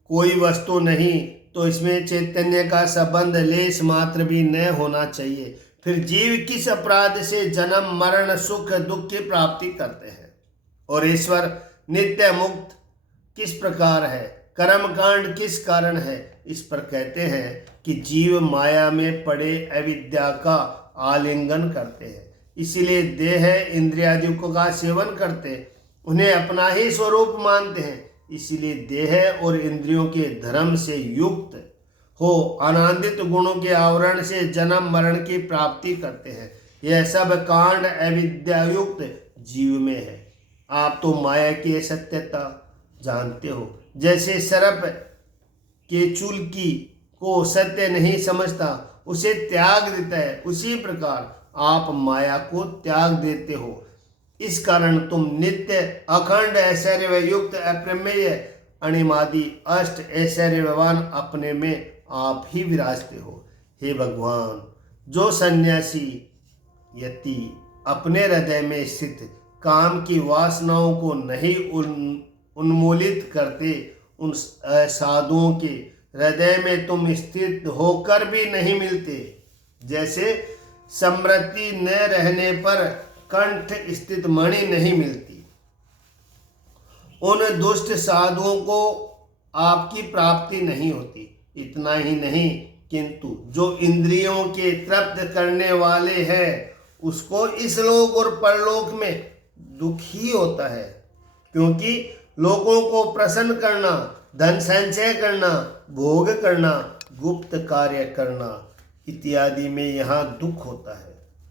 कोई वस्तु नहीं तो इसमें चैतन्य का संबंध लेश मात्र भी न होना चाहिए। फिर जीव किस अपराध से जन्म, मरण, सुख, दुख की प्राप्ति करते हैं और ईश्वर नित्य मुक्त किस प्रकार है, कर्म कांड किस कारण है? इस पर कहते हैं कि जीव माया में पड़े अविद्या का आलिंगन करते हैं, इसीलिए देह इंद्रियादियों का सेवन करते, उन्हें अपना ही स्वरूप मानते हैं। इसीलिए देह और इंद्रियों के धर्म से युक्त हो आनंदित गुणों के आवरण से जन्म मरण की प्राप्ति करते हैं। यह सब कांड अविद्यायुक्त जीव में है। आप तो माया की सत्यता जानते हो। जैसे सर्प के चुलकी को सत्य नहीं समझता, उसे त्याग देता है, उसी प्रकार आप माया को त्याग देते हो। इस कारण तुम नित्य अखंड ऐश्वर्य युक्त अप्रमेय अणिमादि अष्ट ऐश्वर्यवान अपने में आप ही विराजते हो। हे भगवान, जो सन्यासी यति अपने हृदय में स्थित काम की वासनाओं को नहीं उन्मूलित करते, उन साधुओं के हृदय में तुम स्थित होकर भी नहीं मिलते। जैसे समृद्धि न रहने पर कंठ स्थित मणि नहीं मिलती, उन दुष्ट साधुओं को आपकी प्राप्ति नहीं होती। इतना ही नहीं, किंतु जो इंद्रियों के तृप्त करने वाले हैं उसको इस लोक और परलोक में दुख ही होता है, क्योंकि लोगों को प्रसन्न करना, धन संचय करना, भोग करना, गुप्त कार्य करना इत्यादि में यहाँ दुख होता है।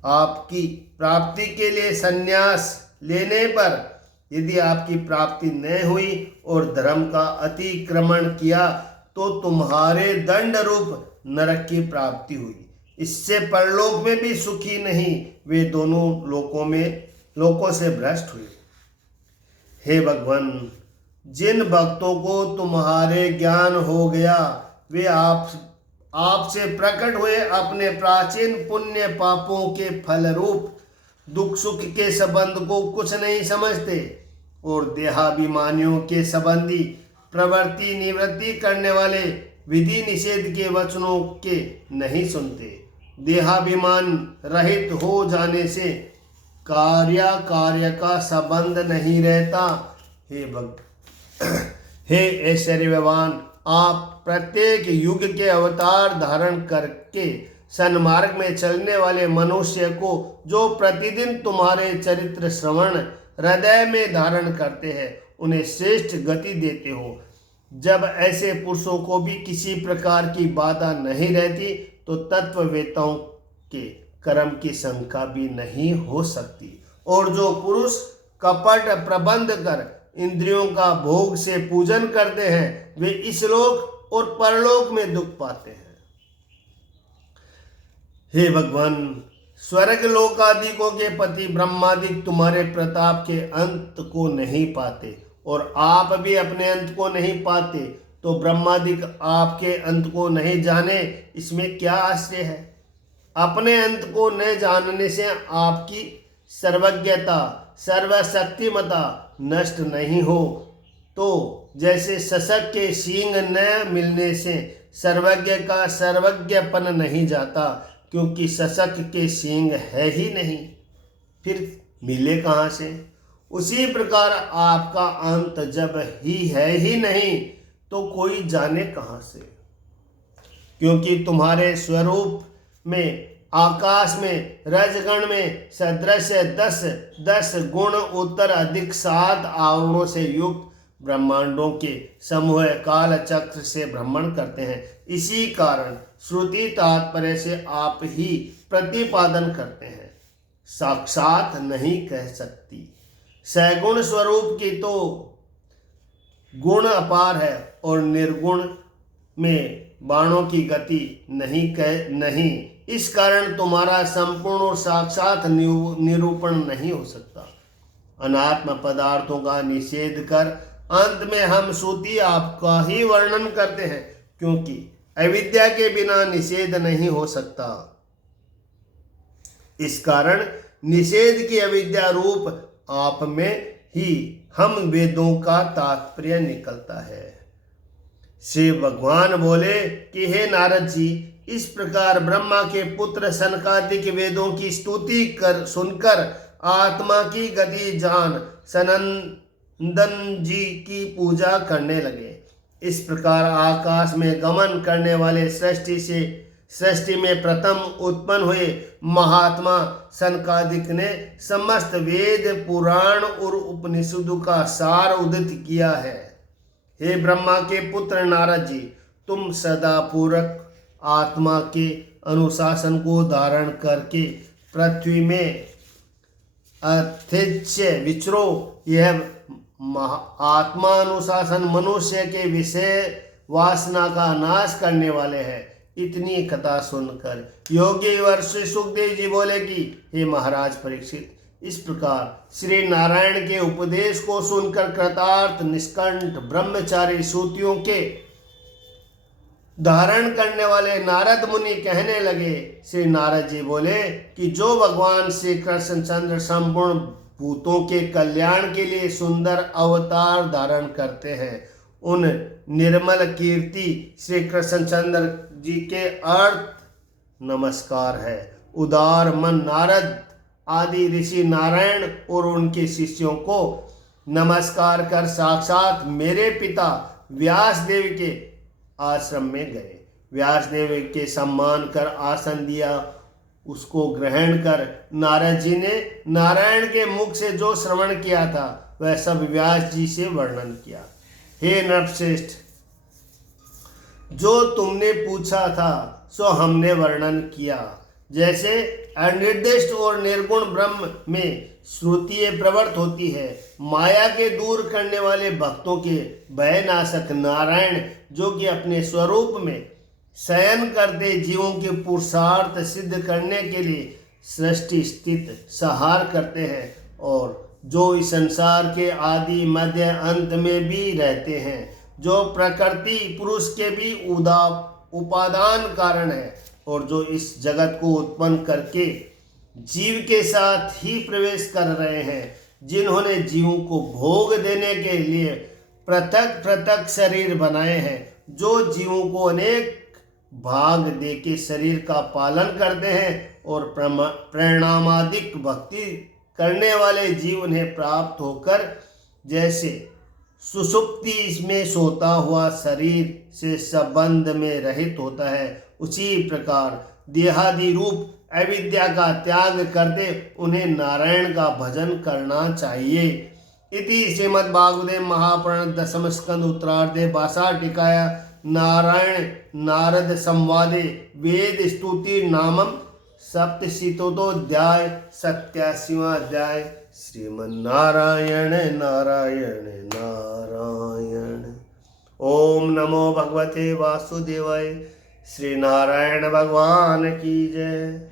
आपकी प्राप्ति के लिए संन्यास लेने पर यदि आपकी प्राप्ति न हुई और धर्म का अतिक्रमण किया तो तुम्हारे दंड रूप नरक की प्राप्ति हुई। इससे परलोक में भी सुखी नहीं, वे दोनों लोकों से भ्रष्ट हुए। हे भगवान, जिन भक्तों को तुम्हारे ज्ञान हो गया वे आपसे प्रकट हुए अपने प्राचीन पुण्य पापों के फल रूप दुख सुख के संबंध को कुछ नहीं समझते और देहाभिमानियों के संबंधी प्रवृत्ति निवृत्ति करने वाले विधि निषेध के वचनों के नहीं सुनते। देहाभिमान रहित हो जाने से कार्य का संबंध नहीं रहता। हे ऐश्वर्यवान, आप प्रत्येक युग के अवतार धारण करके सन्मार्ग में चलने वाले मनुष्य को जो प्रतिदिन तुम्हारे चरित्र श्रवण हृदय में धारण करते हैं उन्हें श्रेष्ठ गति देते हो। जब ऐसे पुरुषों को भी किसी प्रकार की बाधा नहीं रहती तो तत्ववेताओं के कर्म की शंका भी नहीं हो सकती। और जो पुरुष कपट प्रबंध कर इंद्रियों का भोग से पूजन करते हैं वे इस लोक और परलोक में दुख पाते हैं। हे भगवान, स्वर्ग लोकादिकों के पति ब्रह्मादिक तुम्हारे प्रताप के अंत को नहीं पाते और आप भी अपने अंत को नहीं पाते, तो ब्रह्मादिक आपके अंत को नहीं जाने, इसमें क्या आश्चर्य है। अपने अंत को न जानने से आपकी सर्वज्ञता सर्वशक्तिमता नष्ट नहीं हो, तो जैसे शशक के सींग न मिलने से सर्वज्ञ का सर्वज्ञपन नहीं जाता, क्योंकि शशक के सींग है ही नहीं, फिर मिले कहाँ से। उसी प्रकार आपका अंत जब है ही नहीं तो कोई जाने कहाँ से, क्योंकि तुम्हारे स्वरूप में आकाश में रजगण में सदृश 10 गुण उत्तर अधिक 7 आवरणों से युक्त ब्रह्मांडों के समूह काल चक्र से भ्रमण करते हैं। इसी कारण श्रुति तात्पर्य से आप ही प्रतिपादन करते हैं, साक्षात नहीं कह सकती। सगुण स्वरूप की तो गुण अपार है और निर्गुण में बाणों की गति नहीं, इस कारण तुम्हारा संपूर्ण और साक्षात निरूपण नहीं हो सकता। अनात्म पदार्थों का निषेध कर अंत में हम श्रुति आपका ही वर्णन करते हैं, क्योंकि अविद्या के बिना निषेध नहीं हो सकता। इस कारण निषेध की अविद्या रूप आप में ही हम वेदों का तात्पर्य निकलता है। श्री भगवान बोले कि हे नारद जी, इस प्रकार ब्रह्मा के पुत्र सनकादिक वेदों की स्तुति कर सुनकर आत्मा की गति जान सनंदन जी की पूजा करने लगे। इस प्रकार आकाश में गमन करने वाले सृष्टि में प्रथम उत्पन्न हुए महात्मा सनकादिक ने समस्त वेद पुराण और उपनिषदों का सार उदित किया है। हे ब्रह्मा के पुत्र नारद जी, तुम सदा पूरक आत्मा के अनुशासन को धारण करके पृथ्वी में अथिच्य विचरो। यह आत्मा अनुशासन मनुष्य के विषय वासना का नाश करने वाले हैं। इतनी कथा सुनकर योगी वर्षि सुखदेव जी बोले कि हे महाराज परीक्षित, इस प्रकार श्री नारायण के उपदेश को सुनकर कृतार्थ निष्कंठ ब्रह्मचारी सूतियों के धारण करने वाले नारद मुनि कहने लगे। श्री नारद जी बोले कि जो भगवान श्री कृष्णचंद्र संपूर्ण भूतों के कल्याण के लिए सुंदर अवतार धारण करते हैं, उन निर्मल कीर्ति श्री कृष्णचंद्र जी के अर्थ नमस्कार है। उदार मन नारद आदि ऋषि नारायण और उनके शिष्यों को नमस्कार कर साक्षात मेरे पिता व्यासदेव के आश्रम में गए। व्यासदेव के सम्मान कर आसन दिया, उसको ग्रहण कर नारद जी ने नारायण के मुख से जो श्रवण किया था वह सब व्यास जी से वर्णन किया। हे नरश्रेष्ठ, जो तुमने पूछा था सो हमने वर्णन किया। जैसे अनिर्दिष्ट और निर्गुण ब्रह्म में श्रुति प्रवृत्त होती है, माया के दूर करने वाले भक्तों के भयनाशक नारायण जो कि अपने स्वरूप में शयन करते जीवों के पुरुषार्थ सिद्ध करने के लिए सृष्टि स्थित संहार करते हैं, और जो इस संसार के आदि मध्य अंत में भी रहते हैं, जो प्रकृति पुरुष के भी उपादान कारण है, और जो इस जगत को उत्पन्न करके जीव के साथ ही प्रवेश कर रहे हैं, जिन्होंने जीवों को भोग देने के लिए पृथक पृथक शरीर बनाए हैं, जो जीवों को अनेक भाग दे के शरीर का पालन करते हैं, और परिणामादिक भक्ति करने वाले जीव उन्हें प्राप्त होकर जैसे सुषुप्ति में सोता हुआ शरीर से संबंध में रहित होता है, उसी प्रकार देहादि रूप अविद्या का त्याग करते उन्हें नारायण का भजन करना चाहिए। इति श्रीमद्भागवते महापुराण दशम स्कंद उत्तरार्धे भाषाटिकाया नारायण नारद संवादे वेद स्तुति नामम सप्तशीतोध्याय 87वां अध्याय श्रीमन्नारायण नारायण नारायण। ओम नमो भगवते वासुदेवाय। श्री नारायण भगवान की जय।